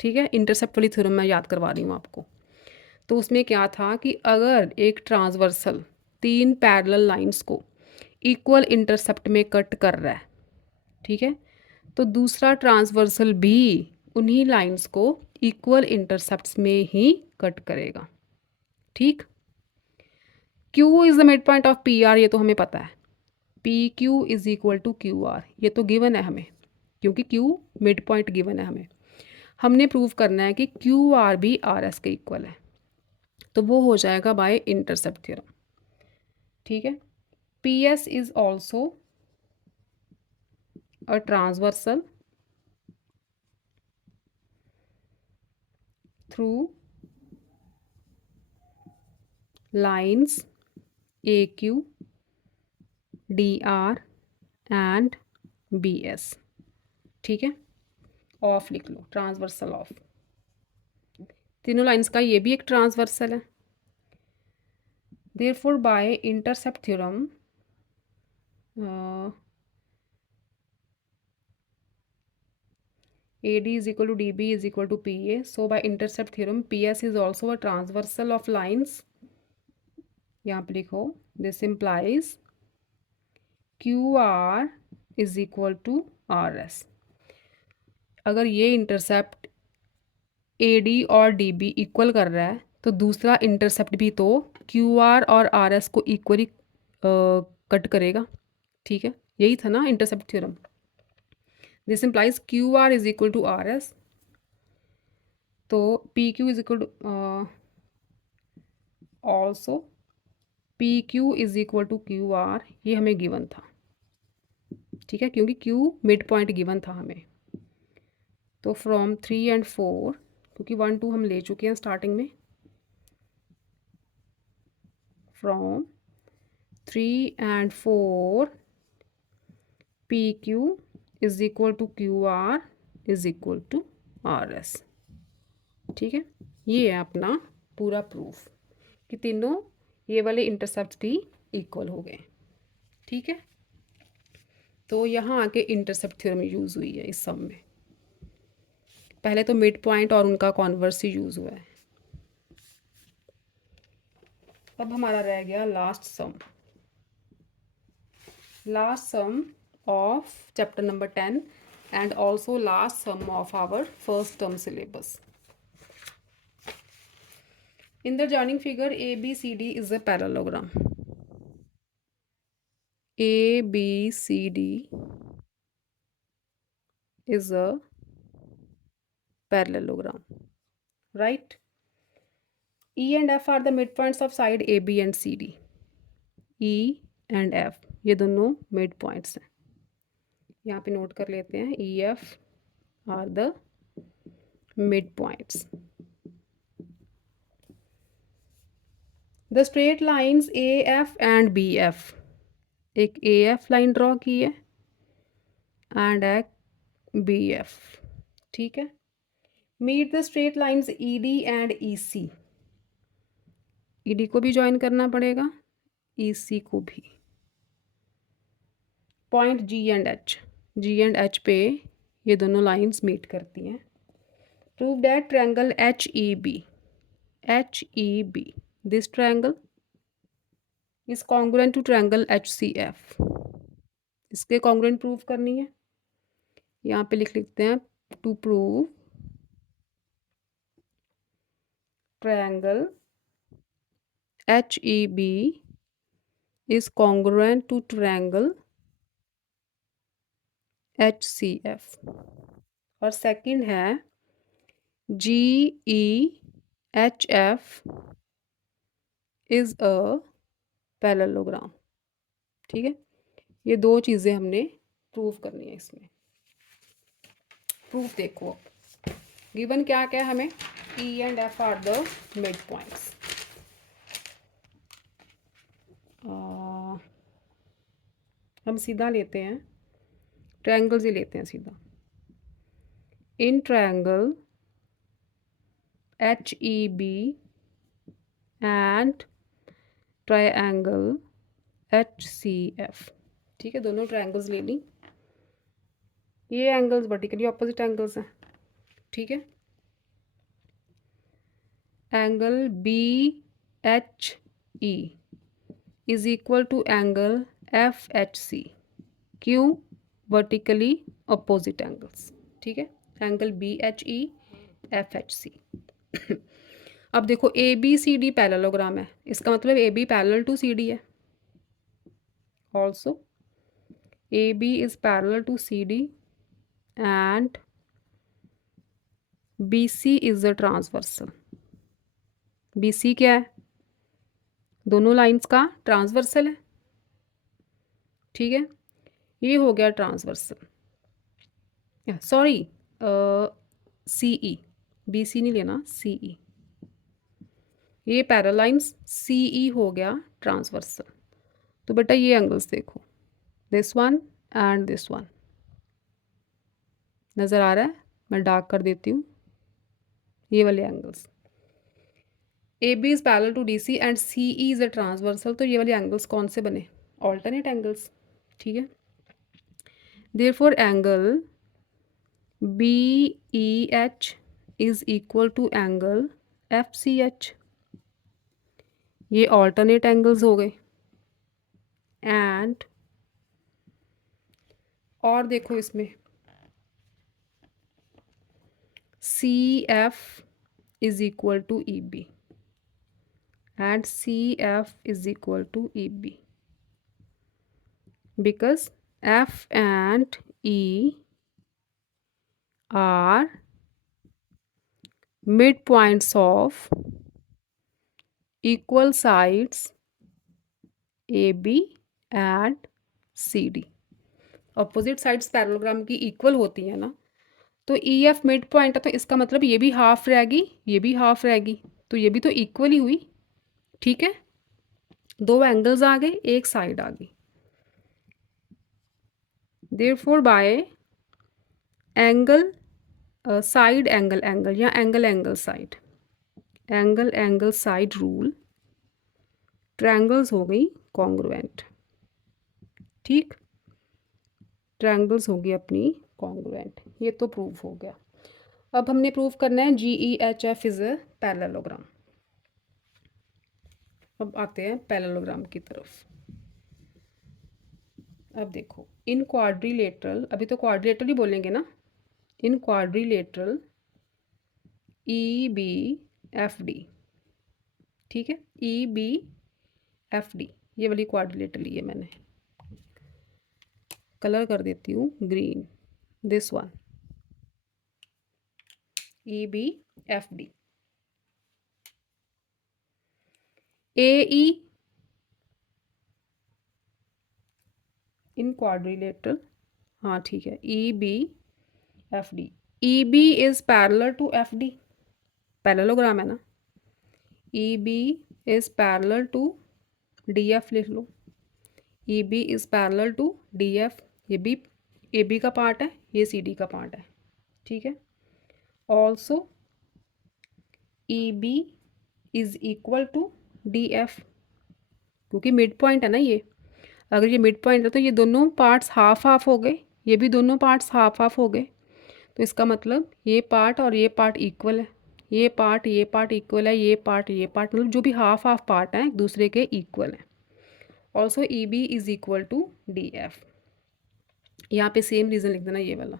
ठीक है। इंटरसेप्ट वाली थ्योरम मैं याद करवा रही हूँ आपको। तो उसमें क्या था कि अगर एक ट्रांसवर्सल तीन पैरेलल लाइंस को इक्वल इंटरसेप्ट में कट कर रहा है, ठीक है, तो दूसरा ट्रांसवर्सल भी उन्हीं लाइंस को इक्वल इंटरसेप्ट्स में ही कट करेगा, ठीक। Q is the mid point of P R, ये तो हमें पता है, P Q is equal to Q R, ये तो गिवन है हमें क्योंकि क्यू मिड पॉइंट गिवन है हमें। हमने प्रूव करना है कि क्यू आर भी आर एस के इक्वल है, तो वो हो जाएगा बाय इंटरसेप्ट थ्योरम, ठीक है। P S is also a transversal through lines A Q D R and B S, ठीक है। ऑफ लिख लो, ट्रांसवर्सल ऑफ, तीनों लाइंस का ये भी एक ट्रांसवर्सल है। Therefore by intercept theorem AD is equal to DB is equal to PA. So by intercept theorem, PS is also a transversal of lines. यहाँ पे लिखो, this implies QR is equal to RS. अगर ये इंटरसेप्ट AD और DB इक्वल कर रहा है तो दूसरा इंटरसेप्ट भी तो QR और RS को इक्वली कट करेगा, ठीक है, यही था ना intercept theorem. This implies QR is equal to RS. तो PQ is equal to also PQ is equal to QR, ये हमें गिवन था, ठीक है, क्योंकि Q मिड पॉइंट गिवन था हमें. तो फ्रॉम 3 and 4, क्योंकि 1 2 हम ले चुके हैं स्टार्टिंग में, from 3 and 4 PQ is equal to QR is equal to RS. ठीक है, ये है अपना पूरा प्रूफ कि तीनों ये वाले इंटरसेप्ट भी इक्वल हो गए. ठीक है, तो यहाँ आके इंटरसेप्ट थ्योरम यूज़ हुई है इस सम में. पहले तो मिड पॉइंट और उनका कॉन्वर्स ही यूज़ हुआ है. अब हमारा रह गया last sum of chapter number 10 and also last sum of our first term syllabus. In the joining figure, ABCD is a parallelogram. ABCD is a parallelogram, right? E and F are the midpoints of side AB and CD. E and F ये दोनों midpoints हैं. यहाँ पे नोट कर लेते हैं, EF are the midpoints. The straight lines AF and BF, एक AF लाइन ड्रॉ की है एंड एक BF. ठीक है, meet the straight lines ED and EC. ED को भी ज्वाइन करना पड़ेगा, EC को भी. पॉइंट G एंड H पे ये दोनों लाइन्स मीट करती हैं. Prove that triangle HEB, this triangle is congruent to triangle HCF. इसके कॉन्ग्रुएंट प्रूव करनी है. यहाँ पे लिखते हैं to prove triangle HEB is congruent to triangle HCF. और सेकंड है GEHF is a parallelogram. ठीक है, ये दो चीज़ें हमने प्रूव करनी है इसमें. प्रूफ देखो, गिवन क्या क्या है हमें, E and F are the midpoints. हम सीधा लेते हैं, ट्रायंगल्स ही लेते हैं सीधा. In triangle HEB and triangle HCF. ठीक है, दोनों ट्रायंगल्स ले ली. ये एंगल्स वर्टिकली ऑपोजिट एंगल्स हैं. ठीक है, angle BHE is equal to angle FHC. क्यों? Vertically opposite angles. ठीक है, एंगल BHE FHC. अब देखो ABCD पैरेललोग्राम है, इसका मतलब AB पैरेलल टू CD है. Also AB is parallel to CD and BC is a transversal. BC क्या है? दोनों लाइंस का ट्रांसवर्सल है. ठीक है, ये हो गया ट्रांसवर्सल. सॉरी, CE, BC नहीं लेना, CE. ये पैरालाइंस CE हो गया ट्रांसवर्सल. तो बेटा ये एंगल्स देखो, this one and this one. नज़र आ रहा है? मैं डार्क कर देती हूँ. ये वाले angles, AB is parallel to DC and CE is a transversal. तो ये वाले एंगल्स कौन से बने? Alternate angles. ठीक है, therefore angle BEH is equal to angle FCH। ये ऑल्टरनेट एंगल्स हो गए। एंड और देखो इसमें CF is equal to EB and CF is equal to EB because F and E are midpoints of equal sides AB and CD। Opposite sides parallelogram की इक्वल होती है ना, तो EF मिड पॉइंट है, तो इसका मतलब ये भी हाफ रहेगी, ये भी हाफ रहेगी, तो ये भी तो इक्वल ही हुई। ठीक है, दो एंगल्स आ गए, एक साइड आ गई। Therefore by angle side angle angle या angle angle side, angle angle side rule, triangles हो गई कॉन्ग्रुएंट। ठीक, ट्रायंगल्स होगी अपनी कॉन्ग्रुएंट। ये तो प्रूफ हो गया। अब हमने प्रूफ करना है GEHF इज अ पैरेललोग्राम। अब आते हैं पैरेललोग्राम की तरफ। अब देखो इन क्वाड्रिलेटरल, अभी तो क्वाड्रिलेटरल ही बोलेंगे ना, इन क्वाड्रिलेटरल EBFD। ठीक है, EBFD ये वाली क्वाड्रिलेटरल ली है मैंने, कलर कर देती हूँ green, this one EBFD। AE in quadrilateral, हाँ ठीक है, EBFD। EB is parallel to FD, parallelogram है ना। EB is parallel to DF, लिख लो EB is parallel to DF। ये भी AB का पार्ट है, ये CD का पार्ट है। ठीक है, also EB is equal to DF, क्योंकि मिड पॉइंट है ना ये। अगर ये मिड पॉइंट है तो ये दोनों पार्ट्स हाफ हाफ हो गए, ये भी दोनों पार्ट्स हाफ हाफ हो गए, तो इसका मतलब ये पार्ट और ये पार्ट इक्वल है, ये पार्ट इक्वल है, ये पार्ट मतलब जो भी हाफ हाफ पार्ट हैं एक दूसरे के इक्वल हैं। Also EB is equal to DF। यहाँ पे सेम रीज़न लिख देना ये वाला,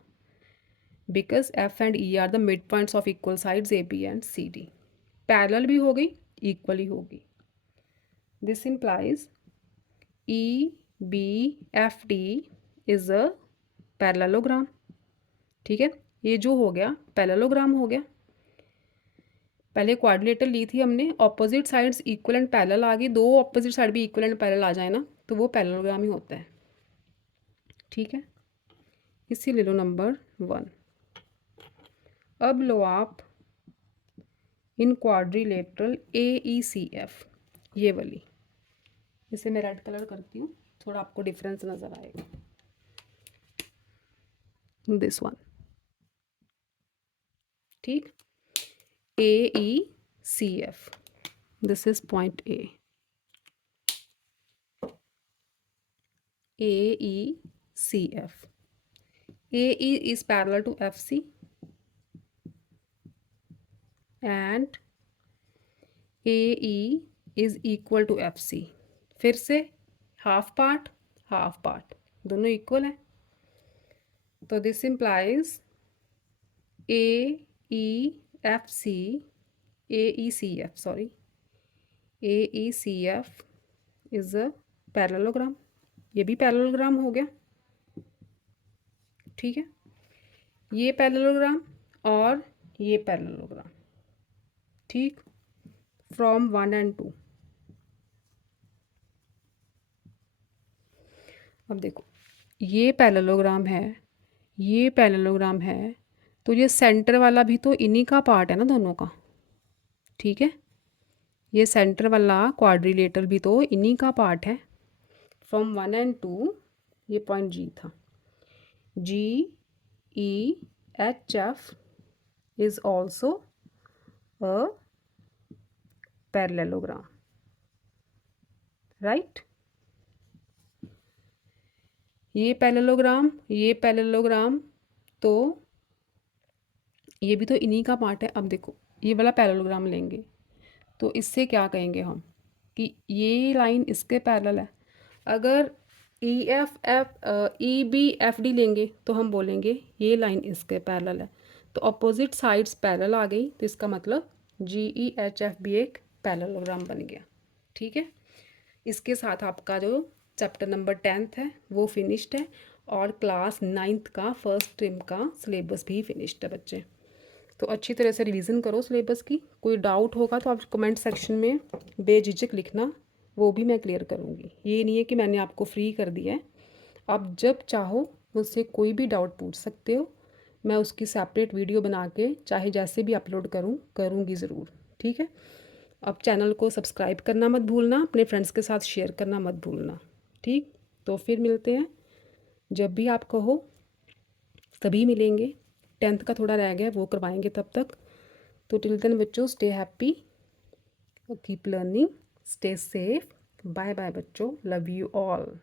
because F and E are the mid points of equal sides AB and CD। Parallel भी हो गई, इक्वल ही होगी। This implies EBFD is a parallelogram. ठीक है, ये जो हो गया पैरेललोग्राम हो गया। पहले क्वाड्रिलेटरल ली थी हमने, opposite sides equal and parallel आ गई, दो ऑपोजिट साइड भी इक्वल एंड पैरेलल आ जाए ना तो वो पैरेललोग्राम ही होता है। ठीक है, इसी ले लो नंबर 1। अब लो आप इन क्वाड्रिलेटरल AECF, ये वाली, इसे मैं रेड कलर करती हूँ, थोड़ा आपको डिफरेंस नज़र आएगा। दिस वन, ठीक, AECF, this is point A। AECF, AE is parallel to FC and AE is equal to FC। फिर से हाफ पार्ट दोनों इक्वल हैं, तो this implies AEFC AECF sorry AECF is a parallelogram. ये भी पैरेललोग्राम हो गया। ठीक है, ये पैरेललोग्राम और ये पैरेललोग्राम। ठीक, फ्रॉम 1 and 2। अब देखो ये पैरेललोग्राम है, ये पैरेललोग्राम है, तो ये सेंटर वाला भी तो इन्हीं का पार्ट है ना दोनों का। ठीक है, ये सेंटर वाला क्वाड्रिलेटरल भी तो इन्हीं का पार्ट है। फ्रॉम 1 and 2 ये पॉइंट G था। GEHF is also a parallelogram, right. ये पैरेललोग्राम तो ये भी तो इन्हीं का पार्ट है। अब देखो ये वाला पैरेललोग्राम लेंगे तो इससे क्या कहेंगे हम कि ये लाइन इसके पैरेलल है। अगर ई बी एफ डी लेंगे तो हम बोलेंगे ये लाइन इसके पैरेलल है। तो अपोजिट साइड्स पैरेलल आ गई, तो इसका मतलब जी ई एच एफ भी एक पैरेललोग्राम बन गया। ठीक है, इसके साथ आपका जो चैप्टर नंबर 10th है वो फिनिश्ड है और क्लास 9th का फर्स्ट टर्म का सिलेबस भी फिनिश्ड है बच्चे। तो अच्छी तरह से रिवीजन करो सिलेबस की। कोई डाउट होगा तो आप कमेंट सेक्शन में बेझिझक लिखना, वो भी मैं क्लियर करूँगी। ये नहीं है कि मैंने आपको फ्री कर दिया है, आप जब चाहो मुझसे कोई भी डाउट पूछ सकते हो। मैं उसकी सेपरेट वीडियो बना के चाहे जैसे भी अपलोड करूँगी ज़रूर। ठीक है, अब चैनल को सब्सक्राइब करना मत भूलना, अपने फ्रेंड्स के साथ शेयर करना मत भूलना। ठीक, तो फिर मिलते हैं जब भी आप कहो, तभी मिलेंगे। 10th का थोड़ा रह गया वो करवाएंगे तब तक। तो टिल देन बच्चों, stay happy, keep learning, stay safe, bye bye बच्चों, लव यू ऑल।